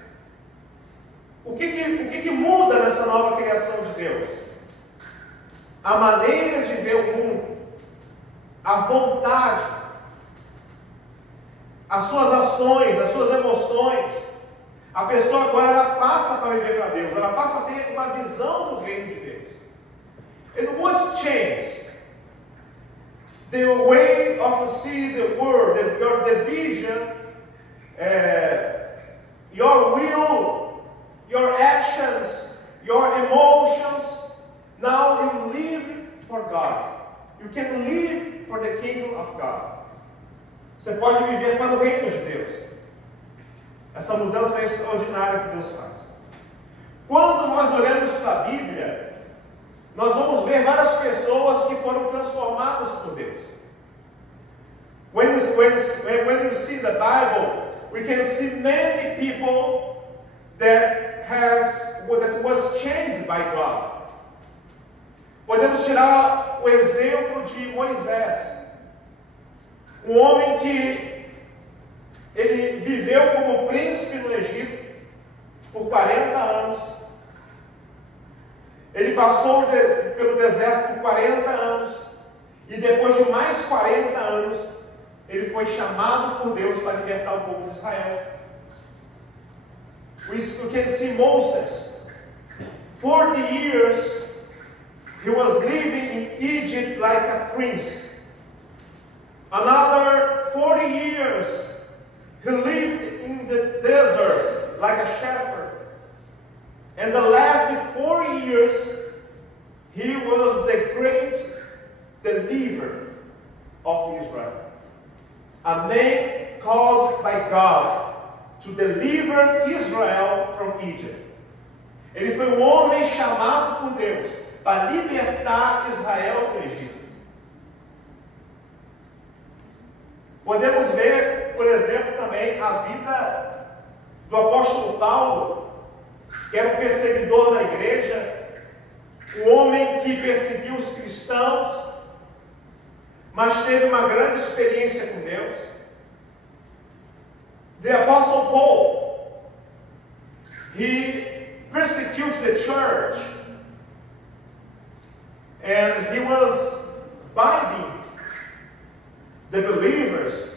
O que muda nessa nova criação de Deus? A maneira de ver o mundo, a vontade, as suas ações, as suas emoções. A pessoa agora ela passa para viver para Deus, ela passa a ter uma visão do reino de Deus. And what changed? The way of see the world, your vision, your will, your actions, your emotions. Now you live for God. You can live for the kingdom of God. Você pode viver para o reino de Deus. Essa mudança é extraordinária que Deus faz. Quando nós olhamos para a Bíblia, nós vamos ver várias pessoas que foram transformadas por Deus. When you see the Bible, we can see many people that was changed by God. Podemos tirar o exemplo de Moisés, um homem que ele viveu como príncipe no Egito por 40 anos. Ele passou pelo deserto por 40 anos e depois de mais 40 anos ele foi chamado por Deus para libertar o povo de Israel. We can see Moses, 40 years he was living in Egypt like a prince. Another 40 years he lived in the desert like a shepherd. And the last 4 called by God to deliver Israel from Egypt. Ele foi um homem chamado por Deus para libertar Israel do Egito. Podemos ver, por exemplo, também a vida do apóstolo Paulo, que era um perseguidor da igreja, um homem que perseguiu os cristãos, mas teve uma grande experiência com Deus. The Apostle Paul, he persecuted the church, and he was binding the believers,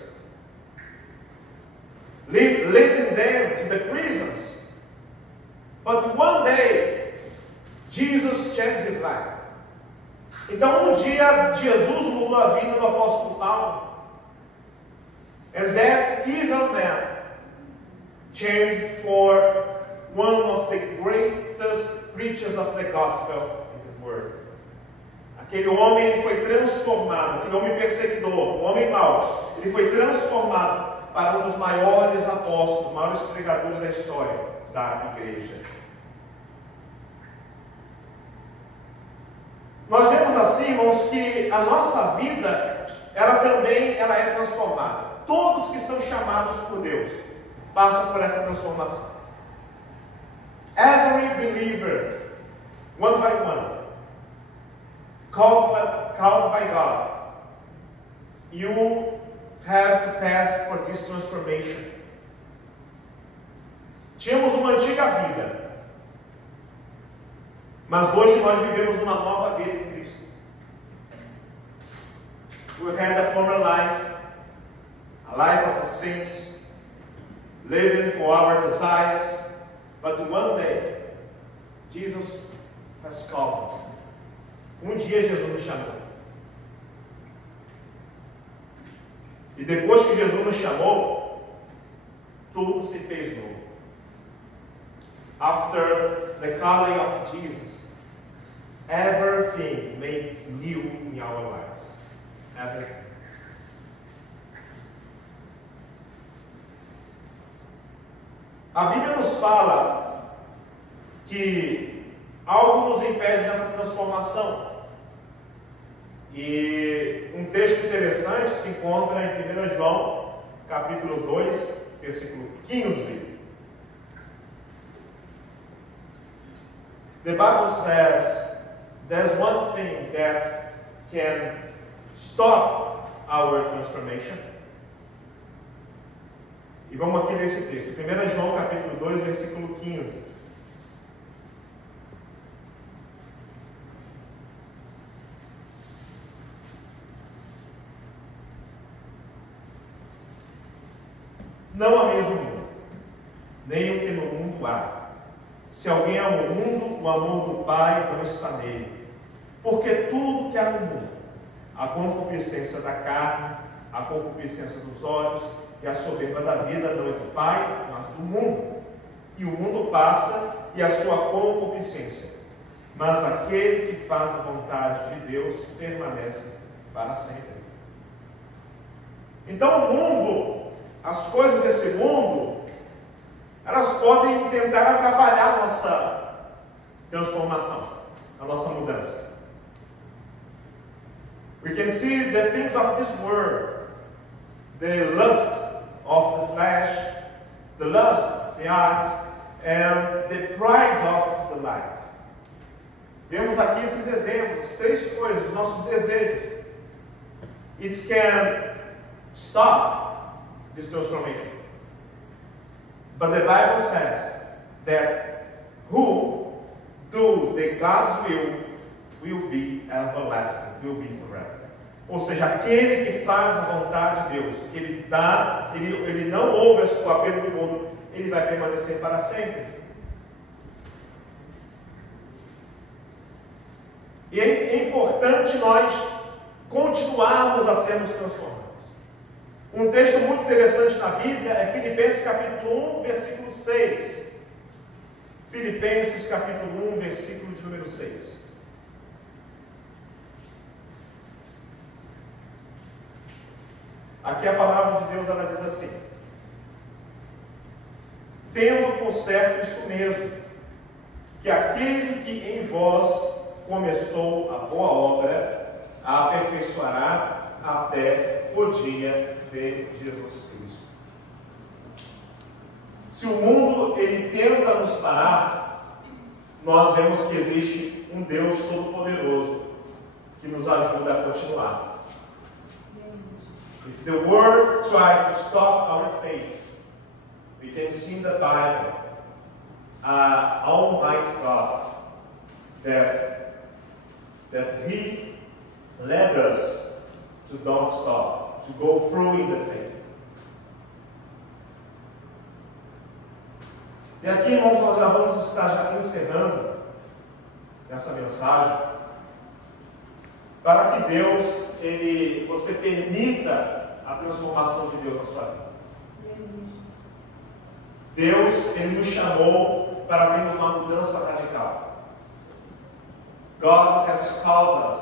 leading them to the prisons. But one day, Jesus changed his life. Então, dia, Jesus mudou a vida do apóstolo Paulo. And that evil man changed for one of the greatest preachers of the gospel in the world. Aquele homem, ele foi transformado, aquele homem perseguidor, o homem mau, ele foi transformado para um dos maiores apóstolos, maiores pregadores da história da igreja. Nós vemos assim, irmãos, que a nossa vida, ela é transformada. Todos que são chamados por Deus passam por essa transformação. Every believer, one by one, called by God, you have to pass for this transformation. Tínhamos uma antiga vida, mas hoje nós vivemos uma nova vida em Cristo. We had a former life, a life of sins, living for our desires, but one day, Jesus has called us. Dia Jesus nos chamou. E depois que Jesus nos chamou, tudo se fez novo. After the calling of Jesus, everything makes new in our lives. Everything. A Bíblia nos fala que algo nos impede dessa transformação. E um texto interessante se encontra em 1 João, capítulo 2, versículo 15. The Bible says there's one thing that can stop our transformation. E vamos aqui nesse texto, 1 João capítulo 2, versículo 15. Não ameis o mundo, nem o que no mundo há. Se alguém ama o mundo, o amor do Pai não está nele. Porque tudo que há no mundo, a concupiscência da carne, a concupiscência dos olhos e a soberba da vida não é do Pai, mas do mundo. E o mundo passa e a sua concupiscência. Mas aquele que faz a vontade de Deus permanece para sempre. Então o mundo, as coisas desse mundo, elas podem tentar atrapalhar a nossa transformação, a nossa mudança. We can see the things of this world, the lust of the flesh, the lust, the eyes, and the pride of the life. Vemos aqui esses exemplos, as três coisas, os nossos desejos. It can stop this transformation. But the Bible says that who do the God's will be everlasting, will be forever. Ou seja, aquele que faz a vontade de Deus, que ele não ouve o apelo do mundo, ele vai permanecer para sempre. E é importante nós continuarmos a sermos transformados. Um texto muito interessante na Bíblia é Filipenses capítulo 1, versículo 6. Filipenses capítulo 1, versículo de número 6. Aqui a palavra de Deus, ela diz assim: tendo por certo isto mesmo, que aquele que em vós começou a boa obra, a aperfeiçoará até o dia de Jesus Cristo. Se o mundo ele tenta nos parar, nós vemos que existe um Deus Todo-Poderoso que nos ajuda a continuar. If the world tries to stop our faith, we can see in the Bible Almighty God that He led us to don't stop, to go through in the faith. E aqui, irmãos, nós já vamos estar já encerrando essa mensagem, para que Deus, você permita a transformação de Deus na sua vida. Deus, Ele nos chamou para termos uma mudança radical. God has called us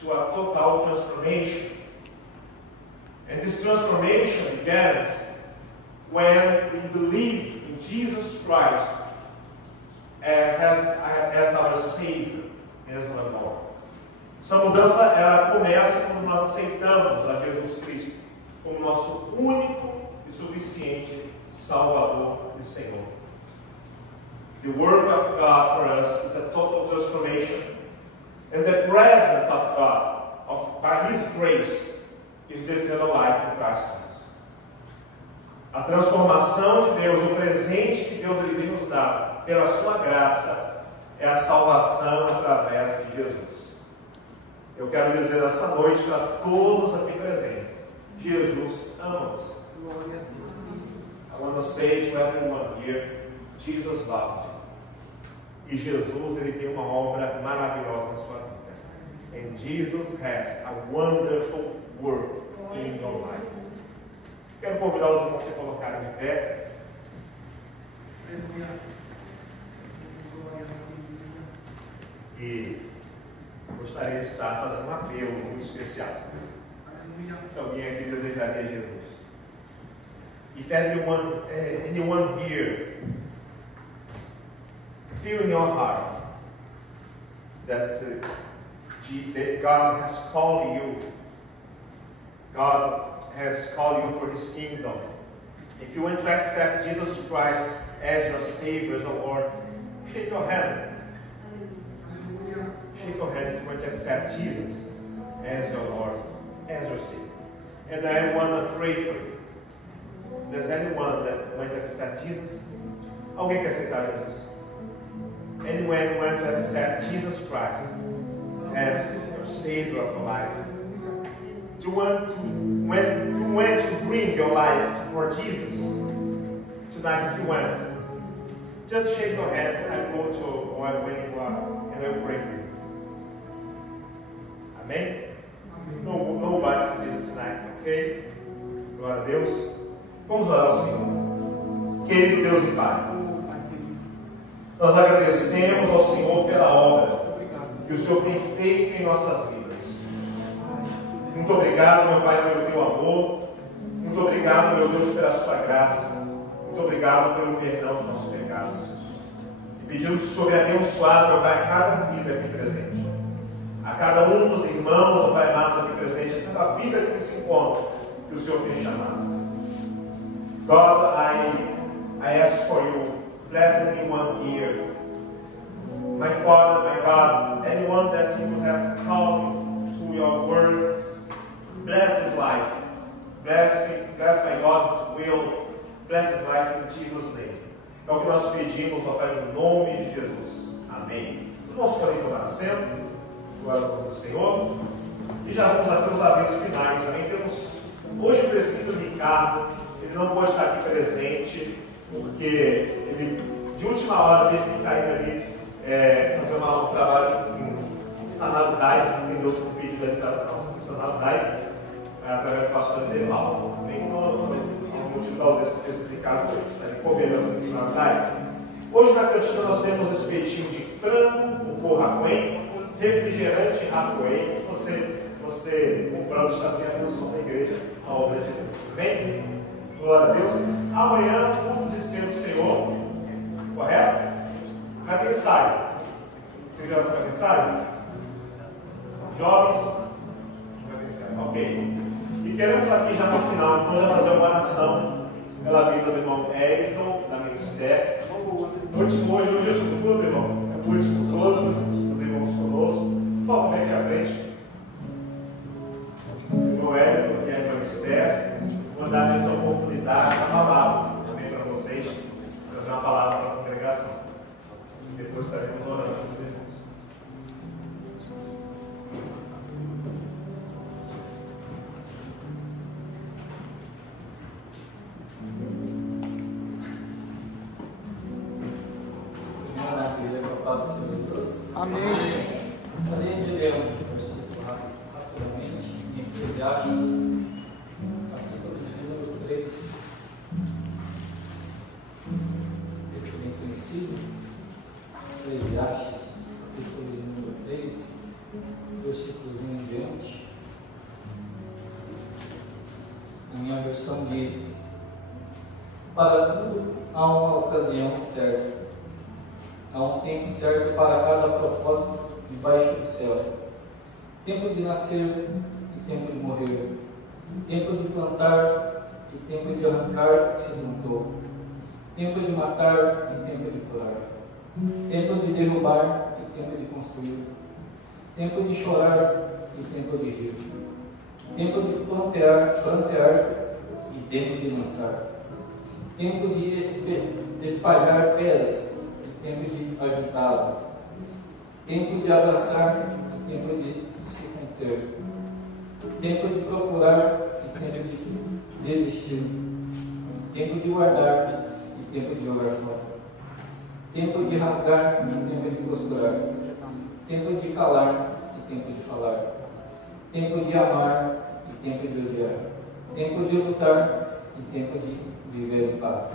to a total transformation. And this transformation begins when we believe in Jesus Christ as our Savior, as our Lord. Essa mudança ela começa quando nós aceitamos a Jesus Cristo como nosso único e suficiente Salvador e Senhor. The work of God for us is a total transformation, and the presence of God, by His grace, is the eternal life in Christ Jesus. A transformação de Deus, o presente que Deus vem nos dar pela sua graça, é a salvação através de Jesus. Eu quero dizer essa noite para todos aqui presentes: Jesus ama você. I want to say to everyone here, Jesus loves you. E Jesus, ele tem uma obra maravilhosa na sua vida. And Jesus has a wonderful work in your life. Quero convidar os irmãos a se colocarem de pé. E gostaria de estar fazendo um apelo muito especial. Se alguém aqui desejaria Jesus. If anyone here feel in your heart that God has called you, God has called you for His kingdom. If you want to accept Jesus Christ as your Savior, as your Lord, shake your hand. Shake your hand if you want to accept Jesus as your Lord, as your Savior. And I want to pray for you. Does anyone that want to accept Jesus? Alguém quer aceitar Jesus? Anyone want to accept Jesus Christ as your Savior of life? Do you want to bring your life for Jesus tonight? If you want, just shake your hands and go to when you are, and I will pray for you. Amém? Nobody for Jesus tonight, ok? Glória a Deus. Vamos orar ao Senhor. Querido Deus e Pai, nós agradecemos ao Senhor pela obra que o Senhor tem feito em nossas vidas. Muito obrigado, meu Pai, pelo teu amor. Muito obrigado, meu Deus, pela sua graça. Muito obrigado pelo perdão dos nossos pecados. E pedimos que o Senhor venha abençoar, meu Pai, cada vida aqui presente. A cada um dos irmãos, meu Pai amado, aqui presente, a cada vida que se encontra, que o Senhor tem chamado. God, I ask for you, bless anyone here. My Father, my God, anyone that you have called to your word, bless his life. Bless my God's will. Bless his life in Jesus' name. É o que nós pedimos, ó Pai, no nome de Jesus. Amém. Os irmãos podem tomar assento. Glória ao nome do Senhor. E já vamos até os avisos finais. Também temos hoje o presbítero Ricardo. Ele não pode estar aqui presente, porque ele, de última hora, teve que estar indo ali fazer um trabalho em Sanadai, entendeu? Com o pedido da nossa Sanadai, através do pastor Edevaldo. Bem, o motivo da ausência do presbítero Ricardo hoje, está ali cobrando em Sanadai. Hoje na cantina nós temos espetinho de frango, com racuém, refrigerante racuém. Você comprando, está sendo a função da igreja, a obra de Deus. Amém? Glória a Deus. Amanhã, culto de cedo, Senhor. Senhor, correto? Cadê ensaio? Segurança, cadê ensaio? Jovens? Cadê ensaio? Ok. E queremos aqui já no final, então já fazer uma oração pela vida do irmão Eriton, da Ministério. O último hoje é o último todo, irmão. É o último todo, os irmãos conosco. Por favor, vem aqui à frente. O irmão Eriton, que é da Ministério, vou dar essa oportunidade, uma palavra também para vocês, trazer uma palavra para a congregação. Depois estaremos orando com os irmãos. Amém. Gostaria de ler um versículo rapidamente em Eclesiastes, capítulo de número 3. Texto bem conhecido. Eclesiastes, capítulo de número 3, versículos 1 em diante. A minha versão diz: para tudo há uma ocasião certa. Há um tempo certo para cada propósito debaixo do céu. Tempo de nascer e tempo de morrer. Tempo de plantar e tempo de arrancar o que se plantou. Tempo de matar e tempo de curar. Tempo de derrubar e tempo de construir. Tempo de chorar e tempo de rir. Tempo de plantear e tempo de lançar. Tempo de espalhar pedras. Tempo de ajuntá-las, tempo de abraçar e tempo de se conter, tempo de procurar e tempo de desistir, tempo de guardar e tempo de jogar fora, tempo de rasgar e tempo de costurar, tempo de calar e tempo de falar, tempo de amar e tempo de odiar, tempo de lutar e tempo de viver em paz.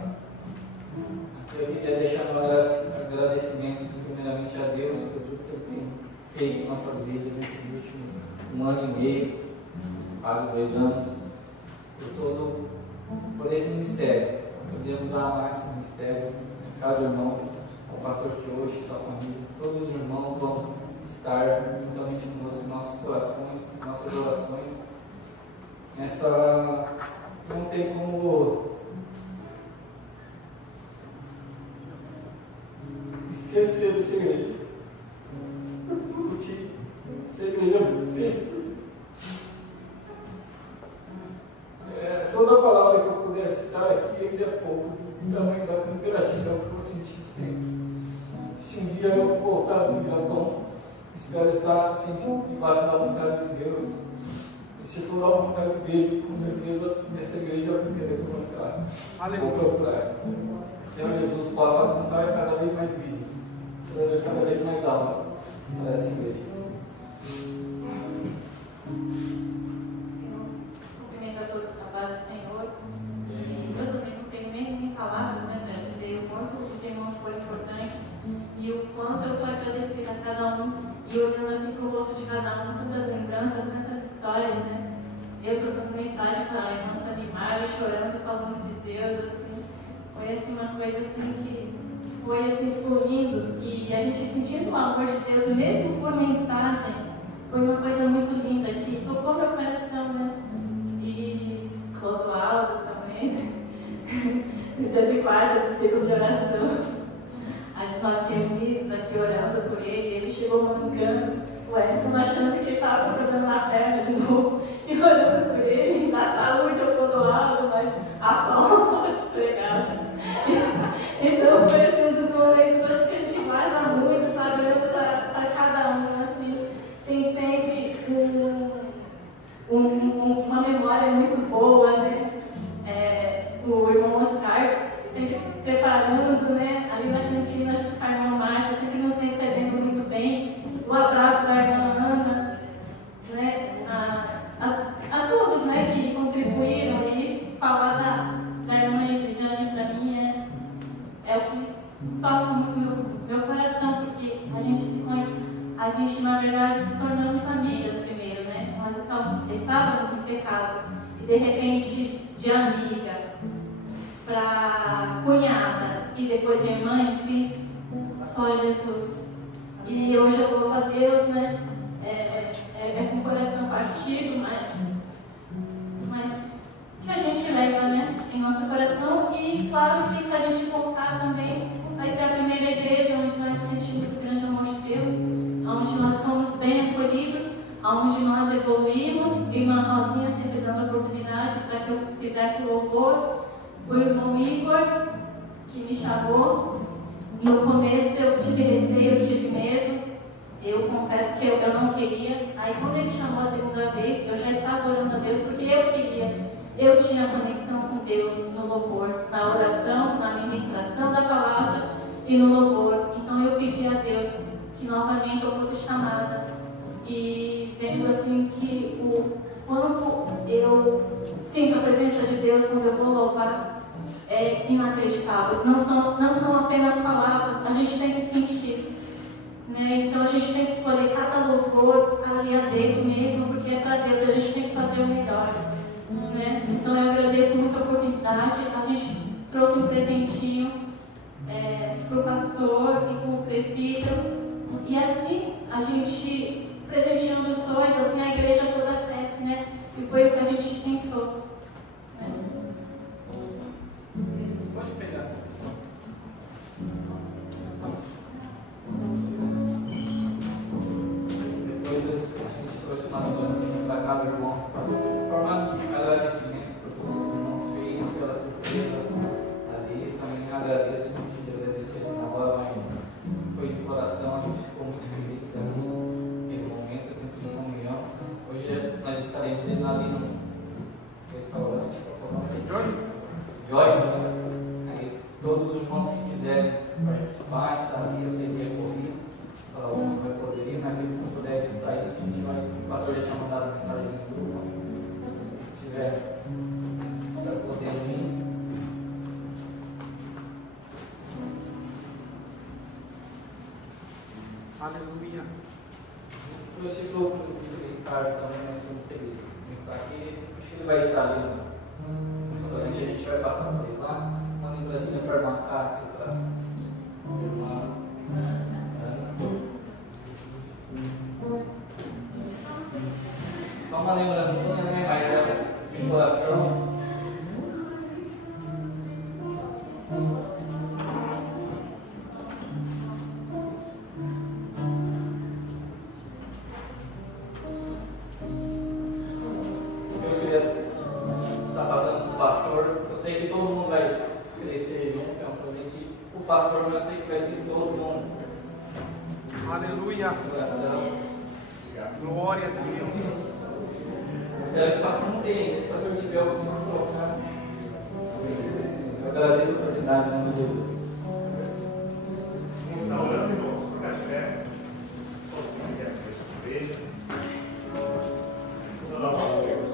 Eu queria deixar um agradecimento primeiramente a Deus por tudo que Ele tem feito em nossas vidas nesses últimos 1 ano e meio, quase 2 anos, por esse ministério. Podemos amar esse ministério, cada irmão, o pastor Kioshi, sua família, todos os irmãos vão estar juntamente conosco em nossos corações, em nossas orações. Não tem como esquecer dessa igreja, por tudo que essa igreja fez por mim. Toda a palavra que eu puder citar aqui ainda é pouco, do tamanho da gratidão que eu senti sempre. Se um dia eu voltar do Japão, espero estar sempre embaixo da vontade de Deus. E se for a vontade dele, com certeza essa igreja vai querer colocar. Vou procurar. O Senhor Jesus possa alcançar cada vez mais vidas, cada vez mais almas para essa igreja. Cumprimento a todos os trabalhos do Senhor. E eu também não tenho nem palavras, né, para dizer o quanto os irmãos foram importantes e o quanto eu sou agradecida a cada um. E olhando assim para o rosto de cada um, tantas lembranças, tantas histórias, né? Eu trocando mensagem com a irmã Sanimara, chorando, falando de Deus, assim. Foi assim uma coisa assim que foi assim fluindo e a gente sentindo o amor de Deus, mesmo por mensagem, foi uma coisa muito linda que tocou meu coração, né? E Clodoaldo também, no dia de quarta, do ciclo de oração. Aí nós reunidos aqui orando por ele, ele chegou mancando, o Everton achando que ele estava com problema na perna de novo, e orando por ele, na saúde ao Clodoaldo, mas a sola estava despregada. Então foi assim um dos momentos que a gente guarda muito, sabe, olhando para cada um, assim, tem sempre uma memória muito boa, né? O irmão Oscar sempre preparando, né? Ali na cantina, acho que com a irmã Márcia, sempre nos recebendo muito bem. O abraço da irmã Ana, né? A todos, né, que contribuíram e falar da irmã Edjane para mim é o que toca muito meu coração, porque a gente na verdade se tornamos famílias primeiro, né? Nós estávamos em pecado e de repente de amiga para cunhada depois minha irmã em Cristo, só Jesus. E hoje eu louvo a Deus, né? É com o coração partido, mas que a gente leva, né, em nosso coração. E claro que se a gente voltar também, vai ser a primeira igreja onde nós sentimos o grande amor de Deus, onde nós fomos bem acolhidos, onde nós evoluímos. Irmã Rosinha sempre dando oportunidade para que eu fizesse o louvor. O irmão Igor, que me chamou. No começo eu tive receio, eu tive medo. Eu confesso que eu não queria. Aí quando ele chamou a segunda vez, eu já estava orando a Deus porque eu queria. Eu tinha conexão com Deus no louvor, na oração, na ministração da palavra e no louvor. Então eu pedi a Deus que novamente eu fosse chamada. E vendo assim que quando eu sinto a presença de Deus, quando eu vou louvar, é inacreditável. Não são apenas palavras, a gente tem que sentir. Né? Então a gente tem que escolher cada louvor ali a dedo mesmo, porque é para Deus, a gente tem que fazer o melhor. Né? Então eu agradeço muito a oportunidade. A gente trouxe um presentinho para o pastor e para o presbítero. E assim a gente presenteando os dois, assim a igreja toda cresce, né? E foi o que a gente pensou. Né? Pode pegar. Depois a gente trouxe uma lembrancinha para cada irmão, em forma de agradecimento por todos os irmãos feios, pela surpresa ali. Também agradeço no sentido de agradecer na hora, mas foi de coração, a gente ficou muito feliz naquele momento, tempo de comunhão. Hoje nós estaremos indo ali no restaurante, Joy. Aí todos os irmãos que quiserem participar, estar ali, eu sei que é corrido, para alguns vai poder ir, mas aqueles que não puderem estar aí, a gente vai, o pastor já tinha mandado mensagem no grupo, se tiver, para poder vir. Aleluia. Trouxe para o Ricardo também, mas como ele está aqui, acho que ele vai estar ali no restaurante, a gente vai passar por ele lá. Uma lembrancinha para a irmã Cássia, para a irmã Ana. Só uma lembrancinha, né? Mas é de coração. Aleluia. Glória a Deus. O pastor não tem, se o pastor tiver algo assim, colocar. Eu agradeço a oportunidade, em nome de Jesus. Vamos estar orando, irmãos, por cá de pé. Todo mundo quer que veja. Vamos orar ao nosso Deus.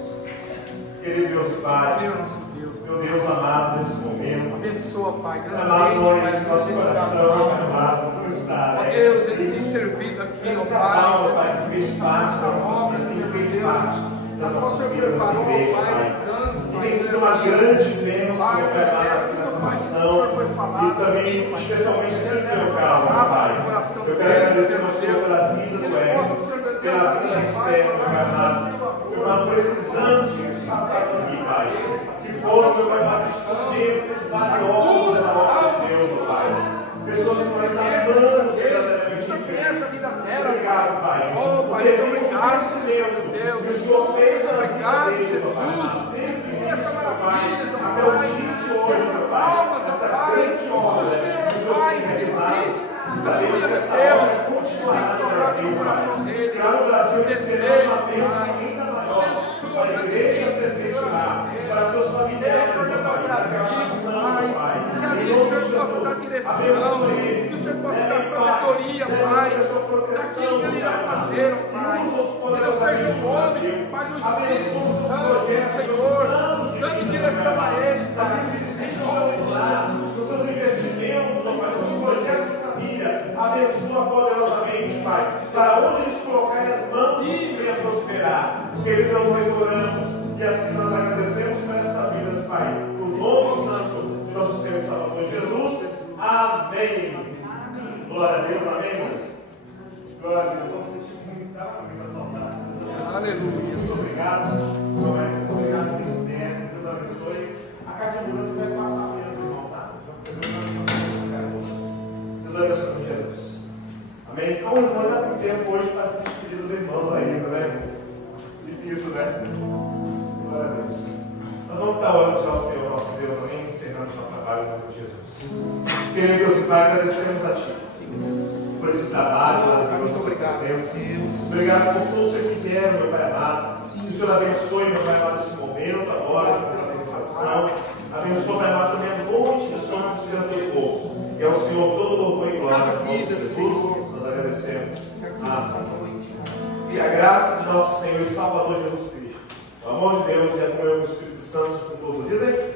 Querido Deus e Pai, Senhor nosso Deus, meu Deus amado, nesse momento, abençoa, Pai, amado nós, grandemente, nosso coração, amado, por estar. Ó Deus, Ele tem servido aqui, ó casal, Pai, Pai, que fez parte da nossa vida, tem feito parte das nossas vidas nessa igreja, Pai. E tem sido uma grande bênção, Pai, aqui nessa nação, e também, especialmente aqui no meu carro, Pai. Eu quero agradecer ao Senhor pela vida do Emerson, pela vida da Esther, Pai amado, por esses anos que eles passaram aqui, Pai, que foram, meu Pai amado, instrumentos valiosos na obra de Deus, meu Pai. Pessoas que nós amamos verdadeiramente em Deus. Obrigado, Pai. Oh, Pai, muito obrigado, Deus. Que o Senhor fez a obrigado, vida Jesus. desde Essa maravilha, até o dia de hoje, meu Pai. Essa grande obra que o Senhor tem realizado. Sabemos que essa obra continuará no Brasil, Pai. Para no Brasil esperando uma bênção ainda maior para a igreja presente lá, para seus familiares, meu Pai, para aquela nação, meu Pai. Em nome de Jesus, abençoe ele. Que o Senhor possa dar sabedoria, Pai, daquilo que Ele irá fazer, ó Pai. Que não seja o homem, mas o Espírito Santo, Senhor, dando direção a Ele, Pai. Os seus investimentos, ó Pai, os seus projetos de família, abençoa poderosamente, Pai, para onde eles colocarem as mãos, venha prosperar. Querido Deus, nós oramos e assim nós agradecemos por esta vida, Pai, no nome santo de nosso Senhor e Salvador Jesus. Amém. muito tempo hoje para se despedir dos irmãos ainda, né? Difícil, né? Glória a Deus. Nós vamos estar orando já ao Senhor, nosso Deus, amém? Encerrando o nosso trabalho em nome de Jesus. Querido Deus e Pai, agradecemos a Ti por esse trabalho, Deus, por tua presença. Obrigado por todos que vieram, meu Pai amado. Que o Senhor abençoe, meu Pai amado, esse momento agora de organização. Abençoe, Pai amado, também a noite de sono que se deu ao teu povo. E ao Senhor todo louvor e glória. Em nome de Jesus, nós agradecemos. Amém. E a graça de nosso Senhor e Salvador Jesus Cristo, o amor de Deus e a comunhão do Espírito Santo, com todos dizem.